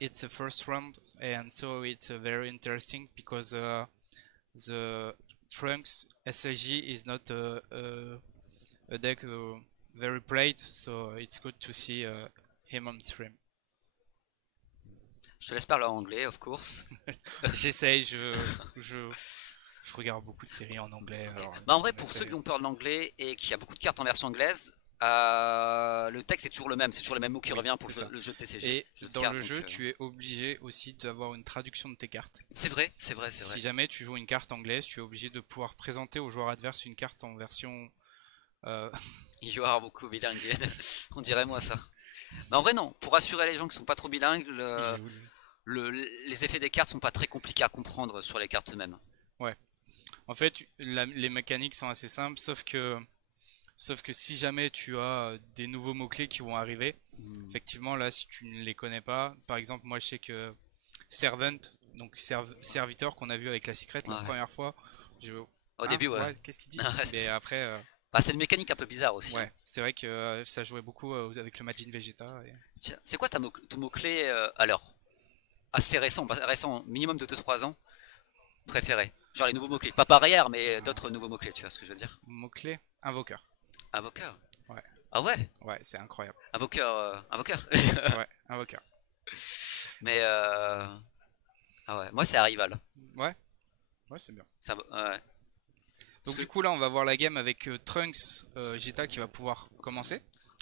it's the first round, and so it's very interesting because the Trunks SLG is not a deck very played, so it's good to see him on stream. Je te laisse parler en anglais, of course. J'essaye, je regarde beaucoup de séries en anglais. Okay. Alors, Bah en vrai, pour ceux qui ont peur de l'anglais et qui a beaucoup de cartes en version anglaise, le texte est toujours le même, c'est toujours le même mot qui oui, revient pour le le jeu de TCG. Et Jeu de dans cartes, le donc, jeu, tu es obligé aussi d'avoir une traduction de tes cartes. c'est vrai, c'est vrai, c'est vrai. Si jamais tu joues une carte anglaise, tu es obligé de pouvoir présenter au joueur adverse une carte en version. You are beaucoup bilingue, on dirait moi ça. Mais en vrai non, pour rassurer les gens qui sont pas trop bilingues, les effets des cartes sont pas très compliqués à comprendre sur les cartes eux-mêmes. Ouais. En fait, les mécaniques sont assez simples, sauf que si jamais tu as des nouveaux mots-clés qui vont arriver, effectivement, là, si tu ne les connais pas, par exemple, moi je sais que Servant, donc serviteur qu'on a vu avec la Secret la première fois, Au début, ouais. Qu'est-ce qu'il dit? Ouais, Mais après, bah, c'est une mécanique un peu bizarre aussi. ouais, Hein. c'est vrai que ça jouait beaucoup avec le Majin Vegeta. Tiens, c'est quoi ton mot-clé alors assez récent, minimum de 2-3 ans, préféré? Genre les nouveaux mots-clés. Pas par ailleurs, mais d'autres nouveaux mots-clés, tu vois ce que je veux dire? Mot-clé, invoqueur. Invoqueur. Ouais, Ah ouais? ouais, c'est incroyable. Invoqueur. Ouais, invoqueur. Mais ah ouais, moi c'est Arrival. Ouais, ouais, c'est bien. Ça, ouais. Donc du coup là on va voir la game avec Trunks Gita qui va pouvoir commencer.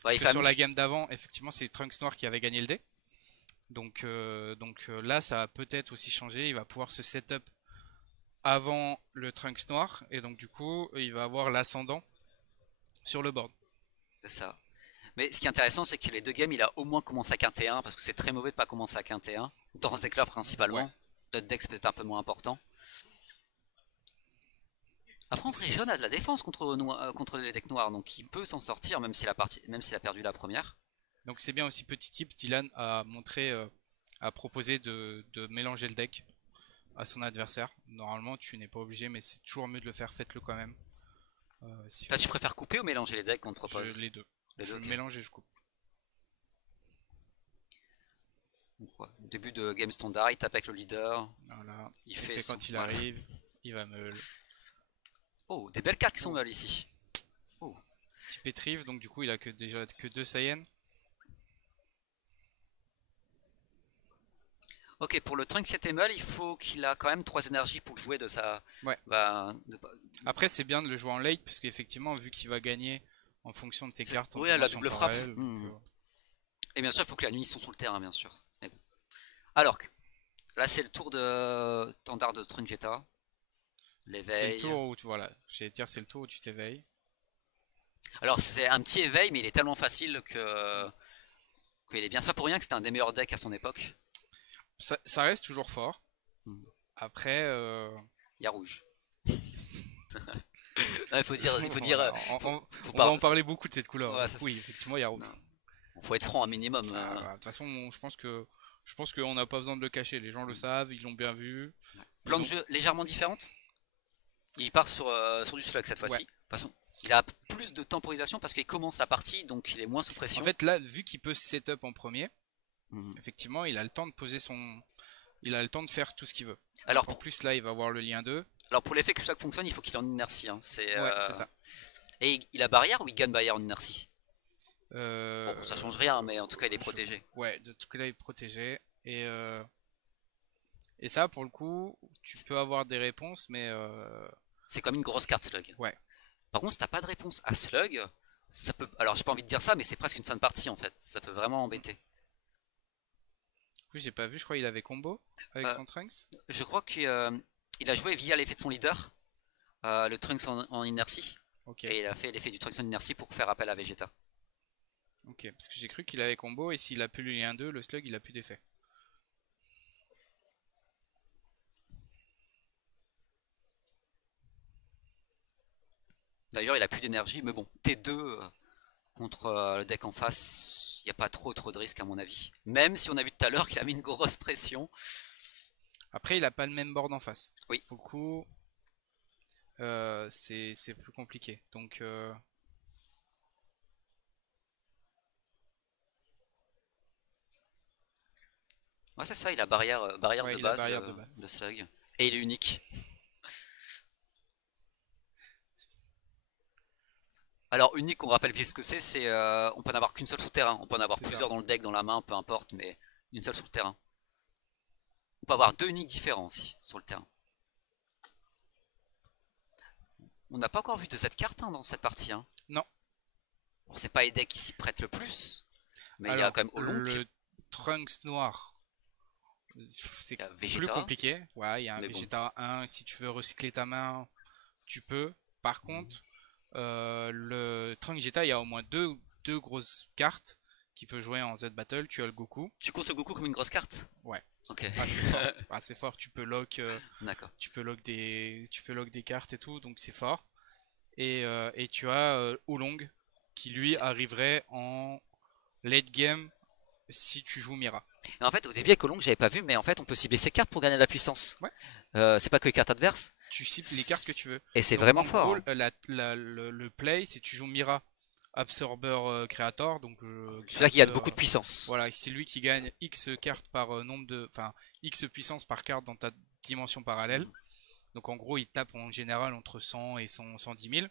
Ouais, Parce que sur la game d'avant effectivement c'est Trunks Noir qui avait gagné le dé. Donc, là ça va peut-être aussi changer, il va pouvoir se setup avant le Trunks Noir et donc du coup il va avoir l'ascendant sur le board. C'est ça. Mais ce qui est intéressant, c'est que les deux games, il a au moins commencé à quinté 1, parce que c'est très mauvais de pas commencer à quinté 1. Dans ce deck-là principalement. Ouais. D'autres decks, c'est peut-être un peu moins important. Après, en vrai, Jaune a de la défense contre les decks noirs, donc il peut s'en sortir, même s'il a perdu la première. Donc c'est bien aussi, petit tips, Dylan a montré, a proposé de mélanger le deck à son adversaire. Normalement tu n'es pas obligé, mais c'est toujours mieux de le faire, faites-le quand même. Toi, tu préfères couper ou mélanger les decks qu'on te propose? Les deux. Je Okay. mélange et je coupe. Donc, ouais. Au début de game standard, il tape avec le leader. Voilà. Il fait son... quand il arrive, il va meul. Oh, des belles cartes qui sont meul ici. Oh. Petit pétrive, donc du coup il a déjà que 2 Saiyans. Ok, pour le Trunks 7 meul, il faut qu'il a quand même 3 énergies pour jouer de sa... Ouais. Bah, Après c'est bien de le jouer en late, parce qu'effectivement vu qu'il va gagner en fonction de tes cartes en oui, la double frappe. Et bien sûr, il faut que la nuit sont sur le terrain, bien sûr. Mais bon. Alors, là c'est le tour de standard de Trunks Jetta. C'est le l'éveil. tour où tu, voilà, j'allais te dire c'est le tour où tu t'éveilles. Alors c'est un petit éveil, mais il est tellement facile que qu'il est bien. C'est pas pour rien que c'était un des meilleurs decks à son époque. Ça reste toujours fort. Hmm. Après, Il y a rouge. Non, il faut dire, voilà, faut on va pas. en parler beaucoup de cette couleur. Ouais, Donc oui, effectivement, il y a rouge. non, faut être franc un minimum. Bah, de toute façon, je pense qu'on n'a pas besoin de le cacher. Les gens le savent, ils l'ont bien vu. Plan Ils de ont... jeu légèrement différente. Il part sur du slug cette Ouais. fois-ci. De toute façon, il a plus de temporisation parce qu'il commence la partie, donc il est moins sous pression. En fait, là, vu qu'il peut setup en premier, Mhm. effectivement, il a le temps de poser son. Il a le temps de faire tout ce qu'il veut. Alors En pour, plus, là, il va avoir le lien 2. alors pour l'effet que slug fonctionne, il faut qu'il ait en inertie. Hein. Ouais, c'est ça. Et il a barrière ou il gagne barrière en inertie? Euh, Bon, ça change rien, mais en tout cas il est protégé. Ouais, de tout cas, là, il est protégé. Et ça, pour le coup, tu peux avoir des réponses, mais C'est comme une grosse carte slug. ouais. Par contre, si t'as pas de réponse à slug, ça peut. Alors j'ai pas envie de dire ça, mais c'est presque une fin de partie en fait. Ça peut vraiment embêter. Du coup, j'ai pas vu, je crois qu'il avait combo avec Euh, son Trunks. je crois qu'il a joué via l'effet de son leader, le Trunks en inertie, Ok, et il a fait l'effet du Trunks en inertie pour faire appel à Vegeta. ok. Parce que j'ai cru qu'il avait combo, et s'il a plus le lien 2, le slug, il a plus d'effet. D'ailleurs, il a plus d'énergie, mais bon, T2 contre le deck en face, il n'y a pas trop de risques à mon avis. Même si on a vu tout à l'heure qu'il a mis une grosse pression. Après, il a pas le même board en face. Oui. Pour le coup, c'est plus compliqué. Donc, Ouais, c'est ça, il a barrière ouais, de il a base, barrière de base. le slug. Et il est unique. Alors, unique, on rappelle vite ce que c'est on peut en avoir qu'une seule sous terrain. On peut en avoir C'est ça. plusieurs dans le deck, dans la main, peu importe, mais une seule sur le terrain. On peut avoir deux uniques différents aussi sur le terrain. On n'a pas encore vu de cette carte hein, dans cette partie. Hein. Non. Bon, c'est pas les decks qui s'y prêtent le plus, mais il y a Alors, quand même Olonk, le Trunks noir, c'est il y a plus Vegeta, compliqué. Ouais, il y a un mais bon. Vegeta 1. Si tu veux recycler ta main, tu peux. Par contre, le Trunks Vegeta, il y a au moins deux grosses cartes qui peut jouer en Z Battle. Tu as le Goku. Tu comptes le Goku comme une grosse carte? Ouais. Ok. Assez fort. Assez fort. D'accord. Tu peux lock des cartes et tout, donc c'est fort. Et tu as Oolong qui lui arriverait en late game si tu joues Mira. Et en fait, au début avec Olonk, j'avais pas vu, mais en fait, on peut cibler ses cartes pour gagner de la puissance. Ouais. C'est pas que les cartes adverses. Tu cibles les cartes que tu veux. Et c'est Donc vraiment en fort. gros, Hein. le play, c'est tu joues Mira Absorber Creator, donc Celui-là qui gagne beaucoup de puissance. voilà, c'est lui qui gagne X cartes par nombre de, enfin X puissance par carte dans ta dimension parallèle. Donc en gros, il tape en général entre 100 et 110 000.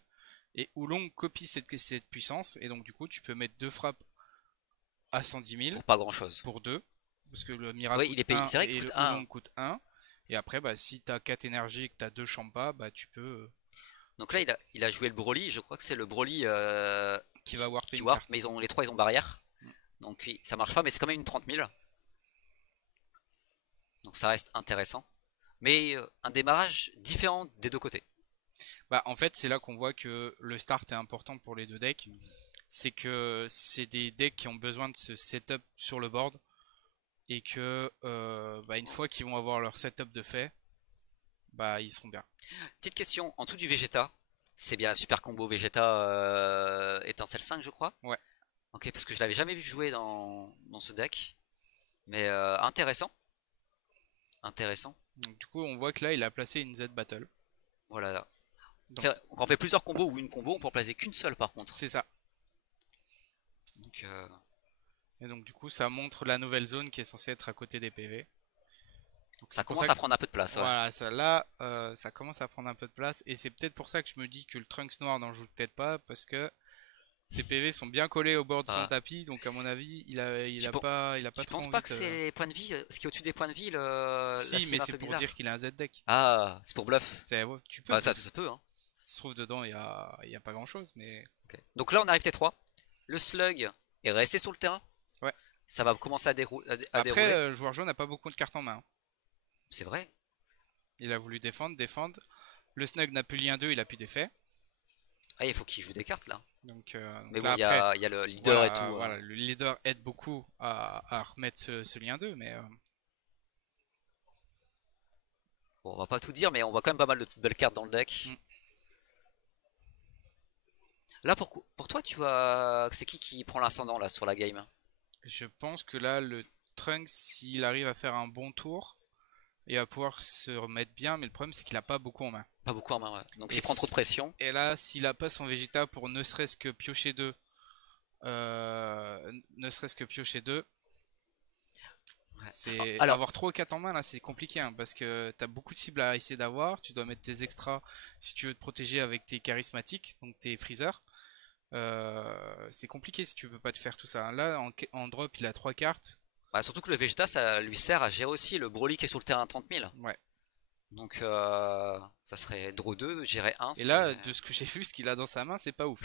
Et Oolong copie cette puissance, et donc du coup, tu peux mettre deux frappes à 110 000 Pour pas grand chose. pour 2 parce que le Mira Oui, coûte il est payé. 1 C'est vrai et qu'il coûte le 1. Oolong coûte 1. Et après, bah, si t'as 4 énergies et que t'as 2 Champa, bah, tu peux. Donc là, il a joué le Broly. Je crois que c'est le Broly Qui va warper qui une warp, carte. mais les trois ils ont barrière. Donc oui, ça marche pas, mais c'est quand même une 30 000. Donc ça reste intéressant. Mais un démarrage différent des deux côtés. Bah, en fait, c'est là qu'on voit que le start est important pour les deux decks. C'est que c'est des decks qui ont besoin de se setup sur le board. Et que bah, une fois qu'ils vont avoir leur setup de fait, bah, ils seront bien. Petite question, en dessous du Vegeta, c'est bien un super combo Vegeta étincelle 5 je crois. Ouais. Ok, parce que je l'avais jamais vu jouer dans ce deck. Mais intéressant. Intéressant. Donc, du coup, on voit que là, il a placé une Z Battle. Voilà. Donc, Quand on fait plusieurs combos ou une combo, on peut en placer qu'une seule par contre. c'est ça. Donc, Et donc, du coup, ça montre la nouvelle zone qui est censée être à côté des PV. Donc, ça commence à prendre un peu de place. Ouais. Voilà, ça, là, ça commence à prendre un peu de place. Et c'est peut-être pour ça que je me dis que le Trunks noir n'en joue peut-être pas. Parce que ses PV sont bien collés au bord de son Ah. tapis. Donc, à mon avis, il Je a pen- pas Je trop pense envie pas que de... c'est les points de vie. Ce qui est au-dessus des points de vie, la Si, cible mais un c'est peu pour bizarre. dire qu'il a un Z deck. Ah, c'est pour bluff. Ouais, tu peux. Bah, ça peut. Hein. Ça se trouve dedans, il y a pas grand-chose. Mais Ok. Donc là, on arrive T3. Le slug est resté sur le terrain. ouais. Ça va commencer à dérouler. Après, le joueur jaune n'a pas beaucoup de cartes en main. C'est vrai. Il a voulu défendre. Le Snug n'a plus lien 2, il a plus d'effet. Ah, il faut qu'il joue des cartes là. Donc Mais là bon, après, il y a le leader et voilà, tout. voilà, le leader aide beaucoup à remettre ce lien 2, mais Bon, on va pas tout dire, mais on voit quand même pas mal de petites belles cartes dans le deck. mm, Là, pour toi, tu vois, c'est qui prend l'ascendant là sur la game? je pense que là, le Trunks, s'il arrive à faire un bon tour, il va pouvoir se remettre bien, mais le problème c'est qu'il a pas beaucoup en main. Pas beaucoup en main, ouais. Donc Et, s'il prend trop de pression, et là, s'il a pas son Vegeta pour ne serait-ce que piocher deux, ne serait-ce que piocher deux, ouais. c'est Alors, avoir 3 ou 4 en main là, c'est compliqué hein, parce que t'as beaucoup de cibles à essayer d'avoir. Tu dois mettre tes extras si tu veux te protéger avec tes charismatiques, donc tes freezers. C'est compliqué si tu peux pas te faire tout ça. Là, en drop, il a 3 cartes. bah, surtout que le Vegeta, ça lui sert à gérer aussi le Broly qui est sur le terrain à 30 000. Ouais. Donc ça serait Draw 2, gérer 1, Et c'est... là, de ce que j'ai vu, ce qu'il a dans sa main, c'est pas ouf.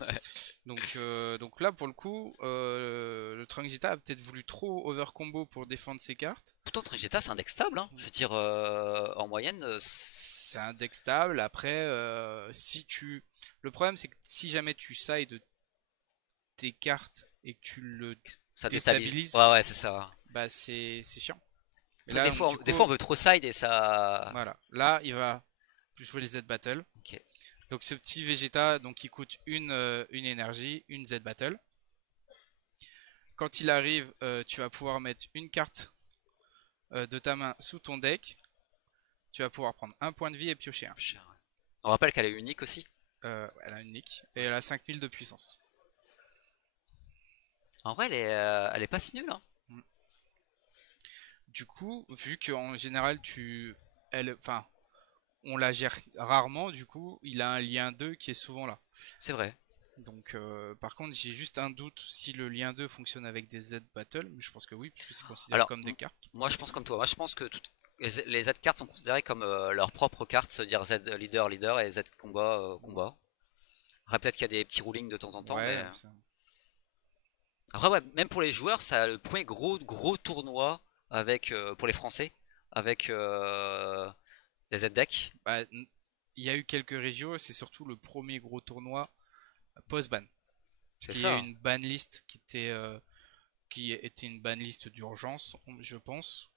Ouais. Donc là, pour le coup, le Trunks a peut-être voulu trop over combo pour défendre ses cartes. Pourtant, Vegeta, c'est un deck stable, hein. Je veux dire, en moyenne, C'est un deck stable. Après, si tu. Le problème, c'est que si jamais tu side tes cartes et que tu le ça déstabilise. déstabilises, Ouais, ouais, c'est ça. bah c'est chiant. Et C'est vrai, là, donc, du des fois, coup, on veut trop side et ça... voilà. Là, il va jouer les Z Battle. Ok. Donc ce petit Vegeta, donc il coûte une énergie, une Z Battle. Quand il arrive, tu vas pouvoir mettre une carte de ta main sous ton deck. Tu vas pouvoir prendre un point de vie et piocher un. Cher, ouais. On rappelle qu'elle est unique aussi. Elle a une nick et elle a 5000 de puissance. En vrai, elle est pas si nulle, hein. Mm. Du coup, vu qu'en général enfin, on la gère rarement, du coup, il a un lien 2 qui est souvent là. C'est vrai. Donc, par contre, j'ai juste un doute si le lien 2 fonctionne avec des Z Battle, mais je pense que oui, puisque c'est considéré Alors, comme des cartes. moi, je pense comme toi. Moi, je pense que les Z-cartes sont considérées comme leurs propres cartes, c'est-à-dire Z leader, leader et Z combat, combat. Après, peut-être qu'il y a des petits rulings de temps en temps, mais... Ouais, ça- Après, ouais, même pour les joueurs, c'est le premier gros tournoi avec, pour les Français, avec des Z-decks. bah, il y a eu quelques régions, c'est surtout le premier gros tournoi post-ban. Parce C'est qu'il y a eu ça. une ban list qui était une ban list d'urgence, je pense,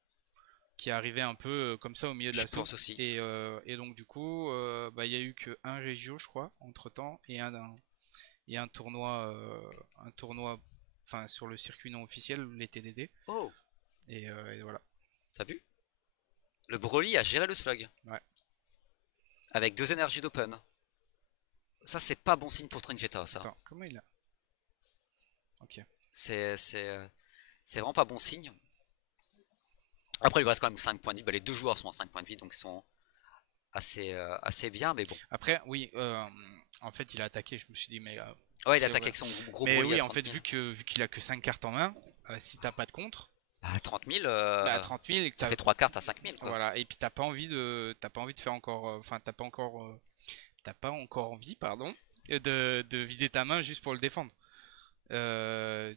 qui est arrivée un peu comme ça au milieu de Je la pense sauce. aussi. Et donc du coup, bah, il y a eu que un régio, je crois, entre temps, et un tournoi, enfin sur le circuit non officiel, les TDD. Oh, Et voilà. t'as vu? Le Broly a géré le slug. Ouais. Avec 2 énergies d'open. Ça, c'est pas bon signe pour Tringeta, ça. Attends, comment il a? Ok. C'est vraiment pas bon signe. Après, il lui reste quand même 5 points de vie. Bah, les deux joueurs sont à 5 points de vie, donc ils sont assez bien, mais bon. Après, oui, en fait, il a attaqué. Je me suis dit, mais Ouais, il c'est attaque vrai. avec son gros Mais Broly à oui, en 30 fait, 000. vu qu'il a que 5 cartes en main, si t'as pas de contre, Bah, 30 000, bah à 30 000 et que ça t'as, fait 3 cartes à 5 000, quoi. voilà, et puis t'as pas envie de faire encore, enfin, t'as pas encore envie, pardon, de vider ta main juste pour le défendre.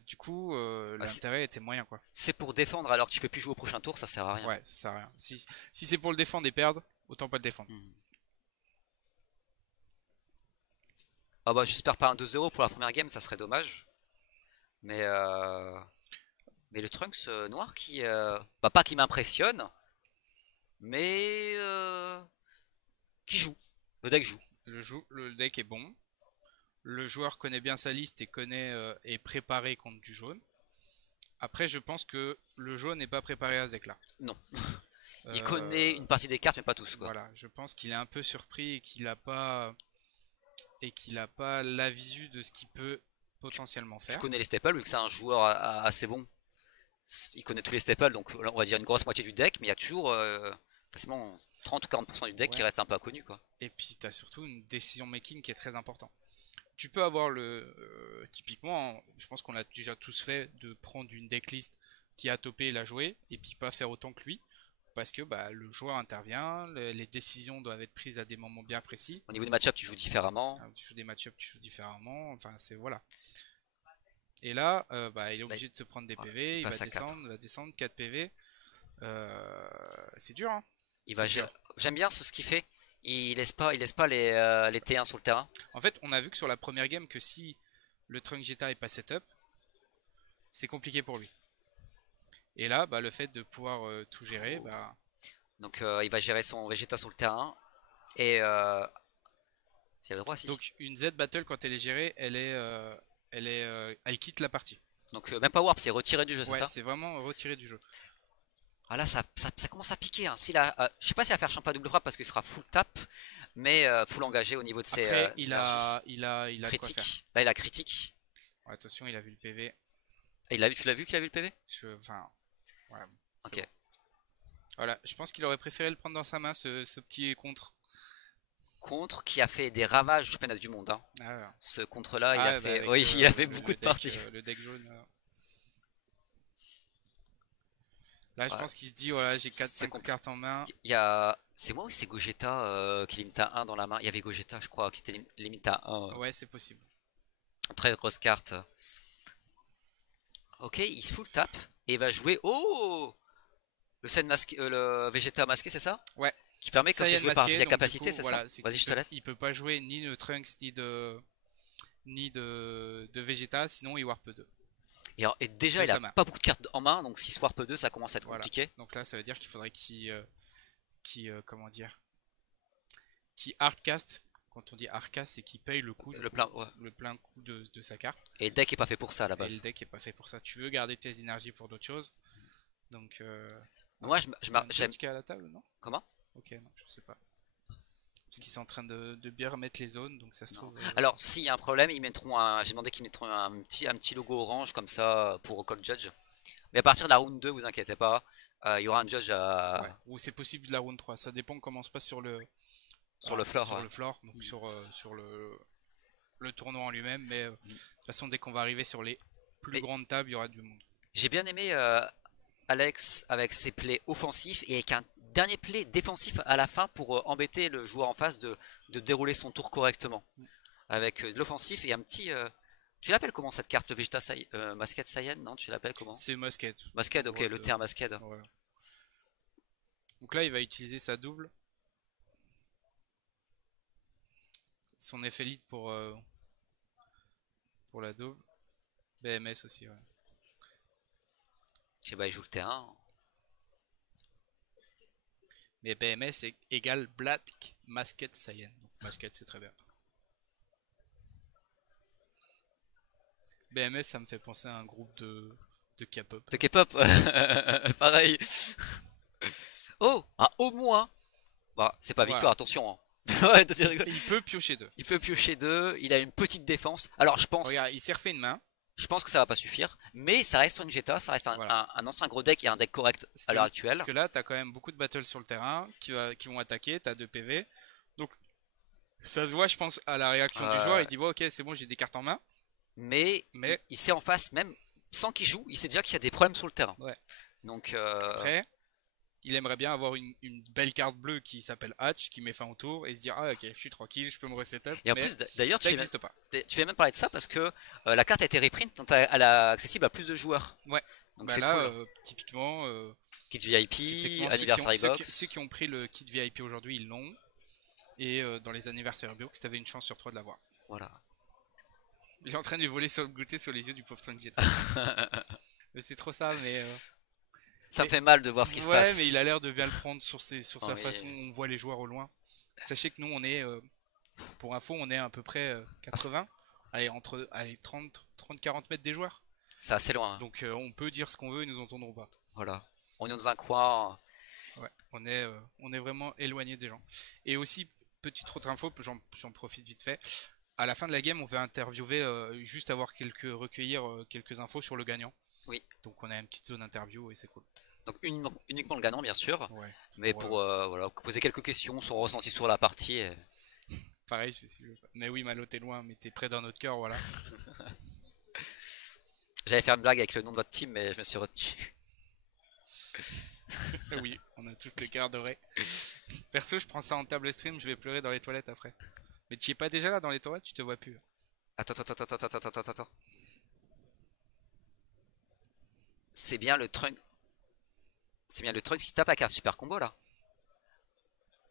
Du coup, Bah, l'intérêt était moyen, quoi. c'est pour défendre alors que tu peux plus jouer au prochain tour, ça sert à rien. Ouais, ça sert à rien. Si c'est pour le défendre et perdre, autant pas le défendre. Mhm. Ah bah, j'espère pas un 2-0 pour la première game, ça serait dommage. Mais, euh, mais le Trunks noir qui... bah, pas qui m'impressionne, mais qui joue. Le deck joue. Le deck est bon. Le joueur connaît bien sa liste et est préparé contre du jaune. Après, je pense que le jaune n'est pas préparé à Zekla. Non. Il connaît Euh, une partie des cartes, mais pas tous, quoi. voilà, je pense qu'il est un peu surpris et qu'il a pas la visu de ce qu'il peut potentiellement Tu faire. connais les staples, vu que c'est un joueur assez bon. Il connaît tous les staples, donc on va dire une grosse moitié du deck, mais il y a toujours facilement 30 ou 40% du deck qui Ouais. reste un peu inconnu, quoi. Et puis tu as surtout une décision making qui est très important. Tu peux avoir typiquement, je pense qu'on l'a déjà tous fait, de prendre une decklist qui a topé et l'a joué, et puis pas faire autant que lui, parce que bah, le joueur intervient, les décisions doivent être prises à des moments bien précis. Au niveau des match-up, tu joues différemment. Tu joues des match-ups, tu joues différemment, enfin c'est voilà. Et là, bah, il est Là, obligé de se prendre des voilà, PV, il passe à 4. va descendre 4 PV. C'est dur, hein. Il va C'est dur. J'aime bien ce qu'il fait. il laisse pas les T1 sur le terrain. En fait, on a vu que sur la première game, que si le Trunk Jetta est pas setup, c'est compliqué pour lui. Et là, bah, le fait de pouvoir tout gérer, bah, Donc il va gérer son Vegeta sur le terrain. Et c'est le droit si. donc une Z battle quand elle est gérée, elle quitte la partie. Donc même pas Warp, c'est retiré du jeu, c'est Ouais, ça? c'est vraiment retiré du jeu. Ah là, ça commence à piquer. Hein. Je sais pas s'il va faire champ à double frappe parce qu'il sera full tap, mais full engagé au niveau de ses Après, énergies. il a de quoi faire. Critique. Là, il a critique. Ouais, attention, il a vu le PV. Et tu l'as vu qu'il a vu le PV? Enfin, ouais, c'est Ok. bon. Voilà, je pense qu'il aurait préféré le prendre dans sa main, ce petit contre. Contre qui a fait des ravages du championnat du monde. Hein. Ah, ouais. Ce contre-là, il a Ah, bah fait, avec oui, il a fait beaucoup le de parties. le deck jaune. Là, je Ouais. pense qu'il se dit, voilà, j'ai C'est 4-5 compliqué. cartes en main. Il y a, c'est moi ou c'est Gogeta qui limite à 1 dans la main? Il y avait Gogeta, je crois, qui était limite à 1. Ouais, c'est possible. Très grosse carte. Ok, il se full tap et il va jouer. Oh! Le Vegeta masqué, c'est ça? Ouais. Qui permet quand c'est Saiyan joué par masqué, via donc du capacité, coup, c'est ça? voilà, c'est Vas-y, qu'il je te peut, laisse. il peut pas jouer ni de Trunks ni de Vegeta, sinon il warp 2 Et déjà, de il a sa main. pas beaucoup de cartes en main, donc si Warp 2, ça commence à être Voilà. compliqué. Donc là, ça veut dire qu'il faudrait comment dire, qu'il hardcast. Quand on dit hardcast, c'est qu'il paye le coût, Le plein, ouais. le plein coût de sa carte. Et le deck est pas fait pour ça à la Et le base. deck est pas fait pour ça. Tu veux garder tes énergies pour d'autres choses. Donc, Moi, il y a un j'aime. judge qui est à la table, non? Comment? Ok, non, je sais pas. Parce qu'ils sont en train de bien remettre les zones, donc ça se Non. trouve. Alors, s'il y a un problème, ils mettront un. J'ai demandé qu'ils mettront un petit logo orange comme ça pour Call Judge. Mais à partir de la round 2, vous inquiétez pas, il y aura un judge Ouais. Ou c'est possible de la round 3. Ça dépend comment se passe sur le floor. sur Ouais. le floor, donc sur le tournoi en lui-même. Mais de toute façon, dès qu'on va arriver sur les plus Mais grandes tables, il y aura du monde. j'ai bien aimé Alex avec ses plays offensifs et avec un dernier play défensif à la fin pour embêter le joueur en face de dérouler son tour correctement. Avec de l'offensif et un petit. Tu l'appelles comment cette carte, le Vegeta Masked Saiyan? Non, tu l'appelles comment? C'est Musket. Masked, ok, le T1 Masked. Ouais. Donc là, il va utiliser sa double. Son effet lead pour la double. BMS aussi, ouais. Je sais pas, il joue le T1. Mais BMS égale Black Masked Saiyan. Donc Masked, c'est très bien. BMS, ça me fait penser à un groupe de K-pop. De K-pop, pareil. Oh, un au moins. Bah, c'est pas Voilà. victoire, attention. Hein. Ouais, Il peut piocher 2. il peut piocher 2, il a une petite défense. Alors Regarde, il s'est refait une main. je pense que ça va pas suffire, mais ça reste un Jetta, ça reste Voilà. un ancien gros deck et un deck correct à l'heure actuelle. Parce que là, t'as quand même beaucoup de battles sur le terrain qui vont attaquer. T'as 2 PV. Donc, ça se voit, je pense, à la réaction du joueur. Euh, Il dit, bon, ok, c'est bon, j'ai des cartes en main. mais Mais il sait en face, même sans qu'il joue, il sait déjà qu'il y a des problèmes sur le terrain. ouais. Donc, Après, il aimerait bien avoir une belle carte bleue qui s'appelle Hatch, qui met fin au tour, et se dire, ah ok, je suis tranquille, je peux me resetup. et en Mais plus, d'ailleurs, ça n'existe pas. tu fais même parler de ça parce que la carte a été reprint, donc elle est accessible à plus de joueurs. Ouais. Donc Bah c'est là, cool. typiquement, Kit VIP, typiquement Anniversary Box. ceux qui ont pris le kit VIP aujourd'hui, ils l'ont. Et dans les anniversaires box, t'avais une chance sur 3 de l'avoir. Voilà. Il est en train de lui voler sur le goûter sur les yeux du pauvre Trunks Jetta. Mais c'est trop ça, mais. Ça me fait mal de voir ce qui se passe. Ouais, mais il a l'air de bien le prendre sur sa Non, façon. On voit les joueurs au loin. Sachez que nous, on est. Pour info, on est à peu près 80. Allez, entre 30-40 mètres des joueurs. C'est assez loin. Hein. Donc on peut dire ce qu'on veut, ils nous entendront pas. Voilà. On est dans un coin. Ouais, on est vraiment éloigné des gens. Et aussi, petite autre info, j'en profite vite fait. À la fin de la game, on va interviewer, juste recueillir quelques infos sur le gagnant. Oui. Donc on a une petite zone interview et c'est cool. Donc uniquement le gagnant, bien sûr. Ouais. Mais pour voilà, poser quelques questions, son ressenti sur la partie. Pareil, mais oui, Malo, t'es loin, mais t'es près d'un autre cœur, voilà. J'allais faire une blague avec le nom de votre team, mais je me suis retenu. Oui, on a tous le cœur doré. Perso, je prends ça en table stream, je vais pleurer dans les toilettes après. Mais tu es pas déjà là dans les toilettes, tu te vois plus. Attends. C'est bien le Trunk. C'est bien le Trunks qui tape avec un super combo là.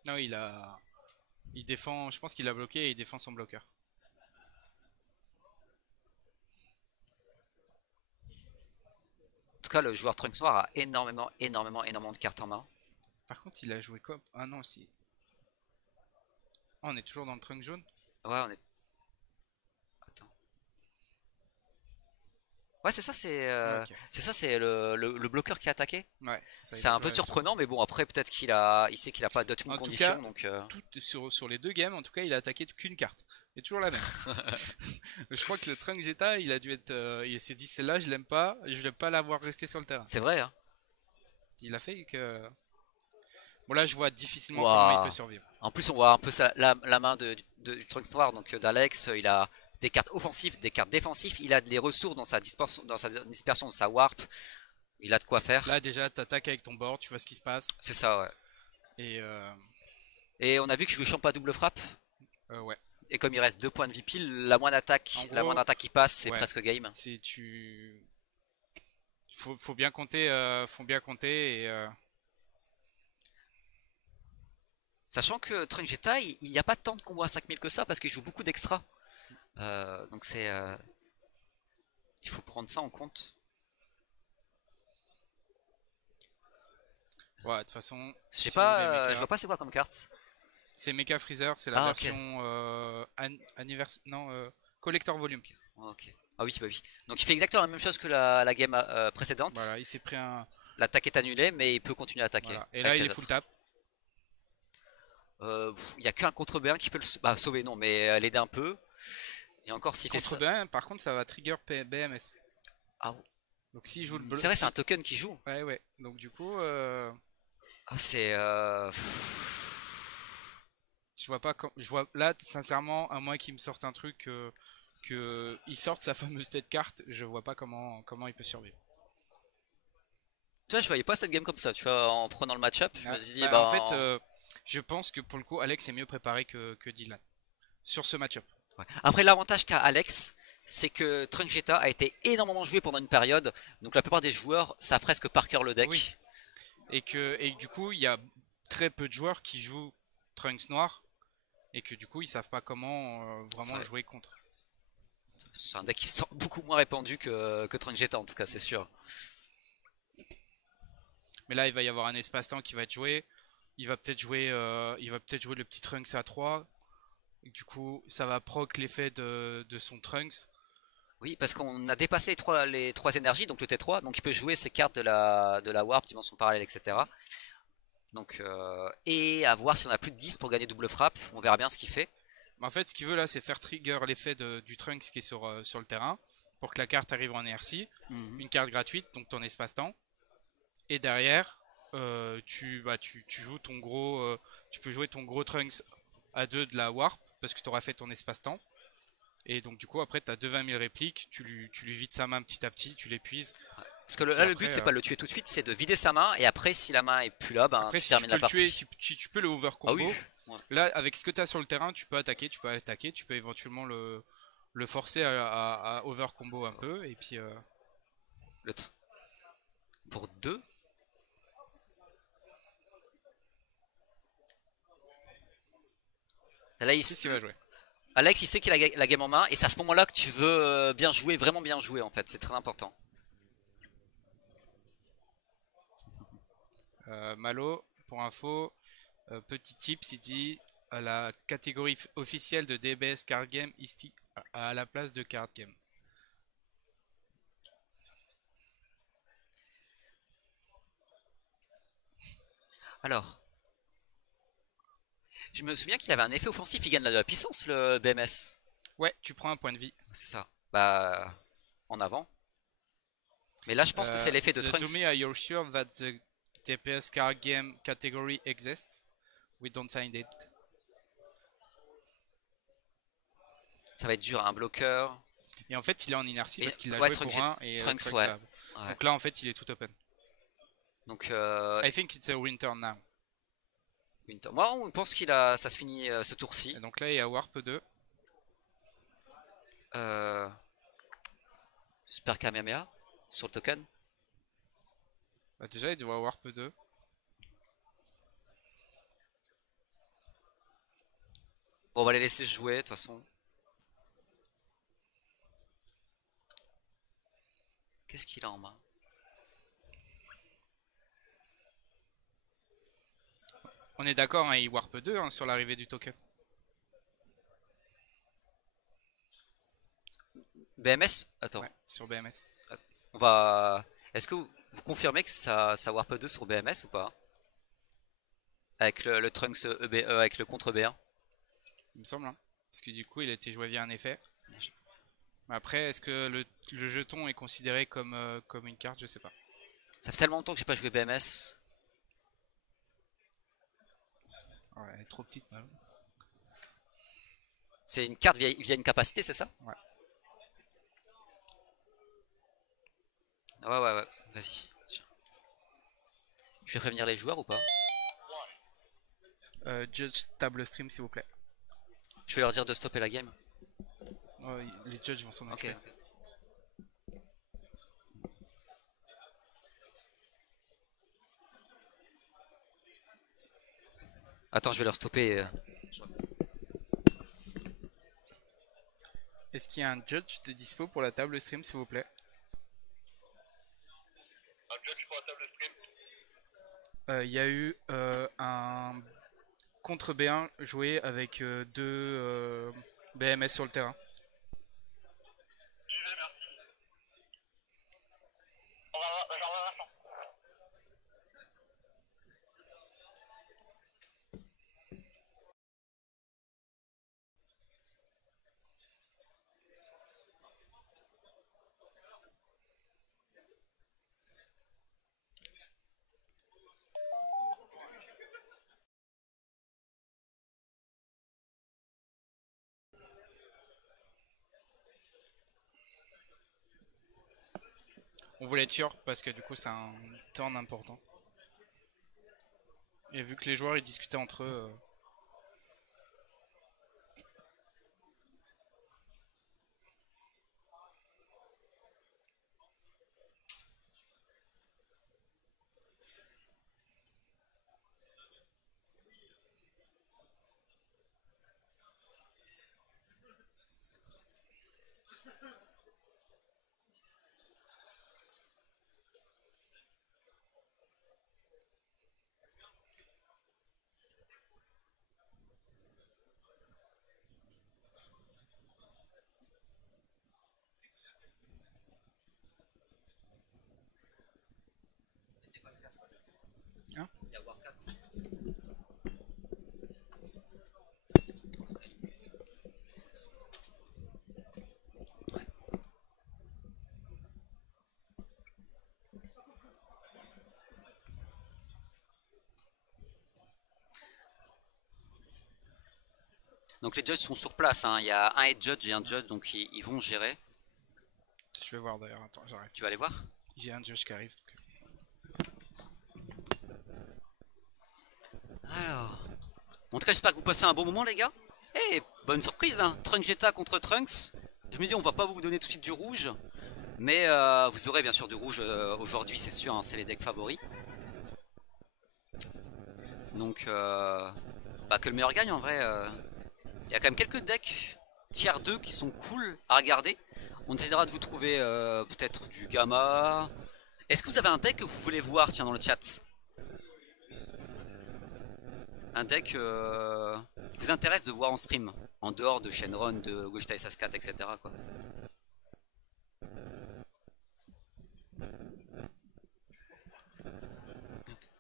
Non, il a Il défend, je pense qu'il a bloqué et il défend son bloqueur. En tout cas, le joueur Trunks Noir a énormément de cartes en main. Par contre, il a joué quoi? Ah non, si. Ah, on est toujours dans le trunk jaune? Ouais, on est. Attends. Ouais, c'est ça, Ah, ok. c'est le bloqueur qui a attaqué. Ouais, c'est ça, il C'est a un joué peu la chose. surprenant, mais bon, après, peut-être il sait qu'il a pas d'autres En tout conditions, cas, donc. sur les deux games, en tout cas, il a attaqué qu'une carte. Et toujours la même. Je crois que le Trunk Zeta, il a dû être. Il s'est dit, celle-là, je l'aime pas, je vais pas l'avoir resté sur le terrain. C'est vrai, hein. Il a fait que. Bon, là, je vois difficilement comment il peut Waouh. survivre. En plus, on voit un peu la main du Trunks Noir, donc d'Alex. Il a des cartes offensives, des cartes défensives. Il a des ressources dans sa dispersion, de sa warp. Il a de quoi faire. Là, déjà, t'attaques avec ton board, tu vois ce qui se passe. C'est ça, ouais. Et Et on a vu que je jouais champ à double frappe. ouais. Et comme il reste 2 points de vie pile, En la gros, moindre attaque qui passe, c'est ouais. presque game. C'est tu. Faut bien compter. Faut bien compter et. Sachant que Trunk Jetta, il n'y a pas tant de combos à 5000 que ça parce qu'il joue beaucoup d'extra. Donc il faut prendre ça en compte. Ouais, de toute façon, Je sais si je joue les pas, je mechas. vois pas c'est quoi comme carte. C'est Mecha Freezer, c'est la Ah ok. version non, Collector Volume. Ok. Ah oui, bah oui. Donc il fait exactement la même chose que la game précédente. Voilà, il s'est pris un. L'attaque est annulée, mais il peut continuer à attaquer Voilà. Et là, avec il est les full autres. tap. Il y a qu'un contre B1 qui peut sauver, non, mais l'aider un peu. Et encore s'il fait Contre ça. B1, par contre, ça va trigger BMS. Ah, Donc s'il joue le bleu. c'est vrai, c'est un token qui joue. Ouais, ouais. Donc du coup, Ah, c'est. je vois pas quand. Je vois là, sincèrement, à moins qu'il me sorte un truc il sorte sa fameuse tête carte, je vois pas comment il peut survivre. Tu vois, je voyais pas cette game comme ça. Tu vois, en prenant le match-up, je Ah, me suis dit, bah, en fait, ben. je pense que pour le coup, Alex est mieux préparé que Dylan sur ce match-up. Ouais. Après, l'avantage qu'a Alex, c'est que Trunk Jetta a été énormément joué pendant une période. Donc la plupart des joueurs savent presque par cœur le Oui. deck. Et du coup, il y a très peu de joueurs qui jouent Trunks noir et que du coup, ils savent pas comment vraiment le jouer contre. C'est un deck qui sort beaucoup moins répandu que Trunk Jetta, en tout cas, c'est sûr. Mais là, il va y avoir un espace-temps qui va être joué. Il va peut-être jouer le petit Trunks à 3. Du coup, ça va proc l'effet de son Trunks. Oui, parce qu'on a dépassé les trois énergies, donc le T3, donc il peut jouer ses cartes de la Warp, dimension parallèle, etc. Donc, et à voir si on a plus de 10 pour gagner double frappe, on verra bien ce qu'il fait. En fait, ce qu'il veut là, c'est faire trigger l'effet du Trunks qui est sur le terrain pour que la carte arrive en ERC. Mhm. Une carte gratuite, donc ton espace-temps. Et derrière, tu joues ton gros. Tu peux jouer ton gros Trunks à 2 de la Warp parce que tu auras fait ton espace-temps. Et donc, du coup, après, tu as 20 000 répliques. Tu lui vides sa main petit à petit, tu l'épuises. Parce que Puis là, le après, but, c'est pas de le tuer tout de suite, c'est de vider sa main, et après, si la main est plus là, ben, après tu si tu termines peux la le tuer, partie. si tu peux le over Ah oui, combo, ouais. là, avec ce que tu as sur le terrain, tu peux attaquer, tu peux éventuellement le forcer à over combo un peu. Et puis, Le pour 2. Là, c'est ce qu'il va jouer. Alex, il sait qu'il a la game en main, et c'est à ce moment-là que tu veux bien jouer, vraiment bien jouer, en fait, c'est très important. Malo, pour info, petit tip, il dit la catégorie officielle de DBS Card Game ici à la place de Card Game. Alors, je me souviens qu'il avait un effet offensif, il gagne de la puissance, le BMS. Ouais, tu prends un point de vie. C'est ça. Bah, en avant. Mais là, je pense que c'est l'effet de The Trunks. Doomy, are you sure that the DPS Card Game category exists? We don't find it. Ça va être dur, un bloqueur. Et en fait, il est en inertie parce qu'il l'a Ouais, joué pour un et Trunks, Trunks ouais. a. Donc là, en fait, il est tout open. Donc, I think it's a win turn now. Winter. Moi, on pense ça se finit ce tour-ci. Et donc là, il y a Warp 2. Euh, Super Kamehameha sur le token. Bah, déjà, il doit Warp 2. Bon, on va les laisser jouer de toute façon. Qu'est-ce qu'il a en main? On est d'accord, hein, il warp 2 hein, sur l'arrivée du token. BMS? Attends, Ouais, sur BMS. on va. Est-ce que vous confirmez que ça warp 2 sur BMS ou pas? Avec le Trunks avec le contre B1? Il me semble. Hein. Parce que du coup, il a été joué via un effet. Après, est-ce que le jeton est considéré comme une carte? Je sais pas. Ça fait tellement longtemps que j'ai pas joué BMS. Ouais, elle est trop petite, même. C'est une carte via une capacité, c'est ça? Ouais. Ouais, vas-y. Je vais prévenir les joueurs ou pas? Judge table stream, s'il vous plaît. Je vais leur dire de stopper la game. Oh, les judges vont s'en Ok, occuper. ok. Attends, je vais leur stopper. Est-ce qu'il y a un judge de dispo pour la table stream, s'il vous plaît? Un judge pour la table stream. Il y a eu un contre B1 joué avec deux BMS sur le terrain. Suivez, merci. J'en reviens maintenant. On voulait être sûr parce que du coup c'est un turn important. Et vu que les joueurs ils discutaient entre eux. Hein? Donc les judges sont sur place, hein. Il y a un head judge et un judge, donc ils vont gérer. Je vais voir d'ailleurs, attends, j'arrive. Tu vas aller voir? J'ai un judge qui arrive. Alors. En tout cas, j'espère que vous passez un bon moment, les gars. Eh, bonne surprise, hein. Trunks Jetta contre Trunks. Je me dis, on va pas vous donner tout de suite du rouge. Mais vous aurez bien sûr du rouge aujourd'hui, c'est sûr, hein, c'est les decks favoris. Donc, que le meilleur gagne en vrai. Il y a quand même quelques decks tier 2 qui sont cool à regarder. On essaiera de vous trouver peut-être du gamma. Est-ce que vous avez un deck que vous voulez voir, tiens, dans le chat? Un deck qui vous intéresse de voir en stream, en dehors de Shenron, de Gogeta SS4, etc. quoi.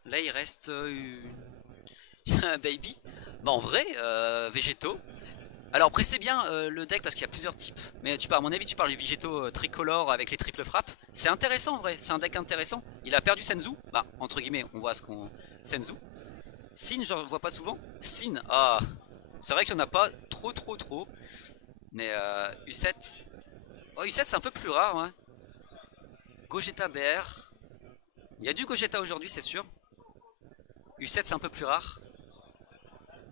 Là il reste un baby. Bah en vrai, végétaux. Alors pressez bien le deck parce qu'il y a plusieurs types. Mais à mon avis tu parles du végétaux tricolore avec les triples frappes. C'est intéressant en vrai, c'est un deck intéressant. Il a perdu Senzu. Bah entre guillemets, on voit ce qu'on... Senzu. Sin, j'en vois pas souvent. Sin, ah, c'est vrai qu'il n'y en a pas trop. Mais U7, oh, U7 c'est un peu plus rare. Ouais. Gogeta BR, il y a du Gogeta aujourd'hui, c'est sûr. U7 c'est un peu plus rare.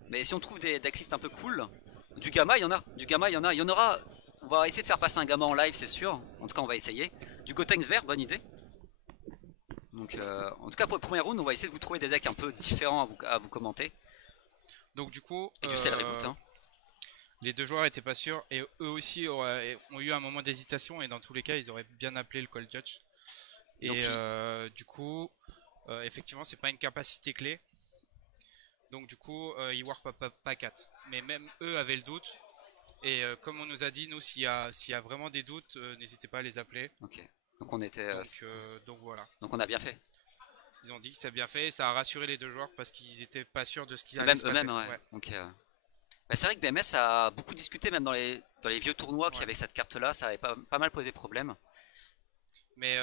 Mais si on trouve des decklists un peu cool, du gamma il y en a. Du gamma il y en a. Il y en aura. On va essayer de faire passer un gamma en live, c'est sûr. En tout cas, on va essayer. Du Gotenks vert, bonne idée. Donc, en tout cas, pour le premier round, on va essayer de vous trouver des decks un peu différents à vous commenter. Donc du coup, et du Cell Reboot. Hein. Les deux joueurs étaient pas sûrs et eux aussi ont eu un moment d'hésitation et dans tous les cas ils auraient bien appelé le call judge. Et Donc, du coup, effectivement c'est pas une capacité clé. Donc du coup ils warp pas 4. Mais même eux avaient le doute. Et comme on nous a dit, nous s'il y a vraiment des doutes, n'hésitez pas à les appeler. ok. Donc on était. Donc voilà. Donc on a bien fait. Ils ont dit que ça a bien fait et ça a rassuré les deux joueurs parce qu'ils étaient pas sûrs de ce qui allait Même se passer. eux-mêmes, ouais. Donc, bah, c'est vrai que BMS a beaucoup discuté, même dans les vieux tournois qui Ouais. avaient cette carte-là, ça avait pas mal posé problème. Mais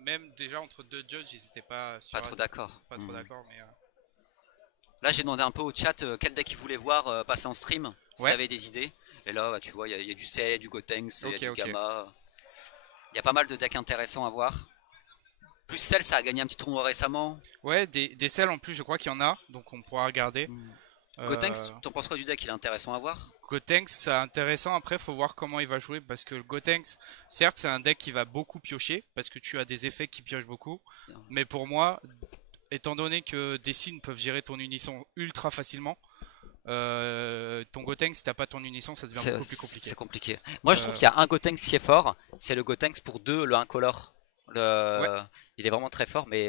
même déjà entre deux judges, ils étaient pas Pas trop d'accord. Pas trop d'accord, mais Là, j'ai demandé un peu au chat quel deck ils voulaient voir passer en stream, s'ils Ouais. avaient des idées. Et là, bah, tu vois, il y a du Cell, il y a du Gotenks, il y a Ok, du ok. Gamma. Il y a pas mal de decks intéressants à voir. Plus Cell, ça a gagné un petit tournoi récemment. Ouais, des selles en plus, je crois qu'il y en a, donc on pourra regarder. Gotenks, t'en penses quoi du deck? Il est intéressant à voir. Gotenks, c'est intéressant. Après, faut voir comment il va jouer parce que le Gotenks, certes, c'est un deck qui va beaucoup piocher parce que tu as des effets qui piochent beaucoup. Non. Mais pour moi, étant donné que des signes peuvent gérer ton unisson ultra facilement, ton Gotenks, si t'as pas ton unisson, ça devient beaucoup plus compliqué. C'est compliqué. Moi, je trouve qu'il y a un Gotenks qui est fort. C'est le Gotenks pour 2, le incolore. Ouais. Il est vraiment très fort, mais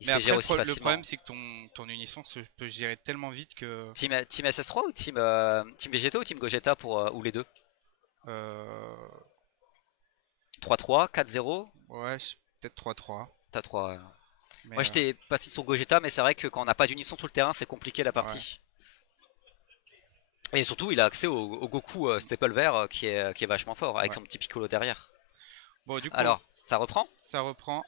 il se Mais fait gérer après, aussi le facilement. problème, c'est que ton unisson se peut gérer tellement vite que. Team SS3 ou team Vegeta ou team Gogeta ou les deux? Euh, 3-3, 4-0, ouais, peut-être 3-3. t'as 3. Mais, Moi j'étais passé sur Gogeta, mais c'est vrai que quand on n'a pas d'unisson tout le terrain, c'est compliqué la ouais. partie. Et surtout, il a accès au Goku Staple Vert qui est vachement fort, avec Ouais. son petit Piccolo derrière. Bon, du coup, Alors, ça reprend. ça reprend.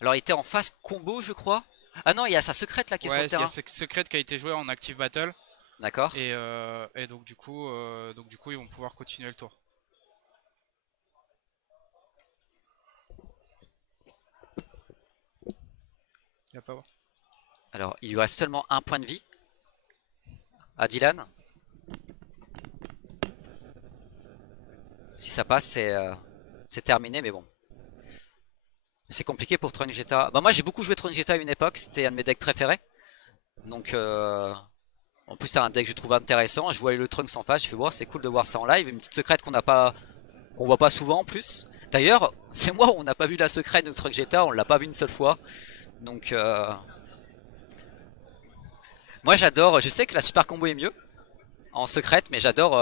Alors, il était en phase combo, je crois. Ah non, il y a sa secrète là qui est sur Ouais, le il y a terrain. Secret qui a été joué en Active Battle. D'accord. Et donc, du coup, ils vont pouvoir continuer le tour. Il va pas voir. Alors, il lui reste seulement un point de vie à Dylan. Si ça passe, c'est terminé, mais bon. C'est compliqué pour Trunks Jetta. Bah moi j'ai beaucoup joué Trunks Jetta à une époque, c'était un de mes decks préférés. Donc en plus c'est un deck que je trouve intéressant. Je voyais le Trunks en face, je fais voir c'est cool de voir ça en live. Une petite secrète qu'on voit pas souvent en plus. D'ailleurs, c'est moi où on n'a pas vu la secrète de Trunks Jetta, on l'a pas vu une seule fois. Donc moi j'adore, je sais que la super combo est mieux en secrète, mais j'adore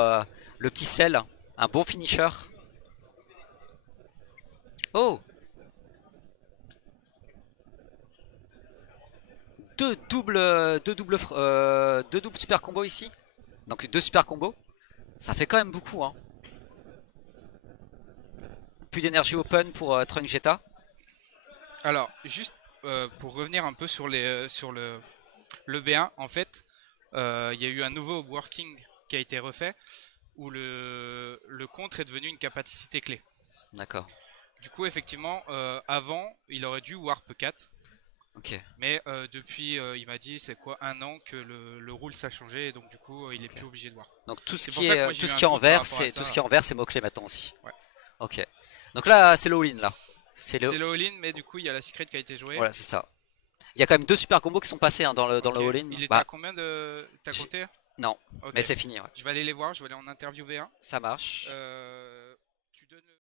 le petit sel, un bon finisher. Oh! Deux doubles super combos ici. Donc deux super combos. Ça fait quand même beaucoup. Hein. Plus d'énergie open pour Trunks Jetta. Alors, juste pour revenir un peu sur le B1, en fait, il y a eu un nouveau working qui a été refait où le contre est devenu une capacité clé. D'accord. Du coup, effectivement, avant, il aurait dû warp 4. Ok. Mais depuis, il m'a dit, c'est quoi, un an que le rule ça a changé, et donc du coup, il est plus obligé de warp. Donc tout C'est ce pour qui ça que moi, est j'ai tout eu ce un qui est en doute par vert, rapport à c'est ça. tout ce qui est en vert, c'est mot-clé maintenant aussi. Ouais. Ok. Donc là, c'est le all-in là. C'est le. C'est le all-in, mais du coup, il y a la secret qui a été jouée. Voilà, c'est ça. Il y a quand même deux super combos qui sont passés hein, dans le Ok. all-in. Il était Bah, à combien de. T'as compté? non, Ok. mais c'est fini. Ouais. Je vais aller les voir, je vais aller en interviewer un. Ça marche.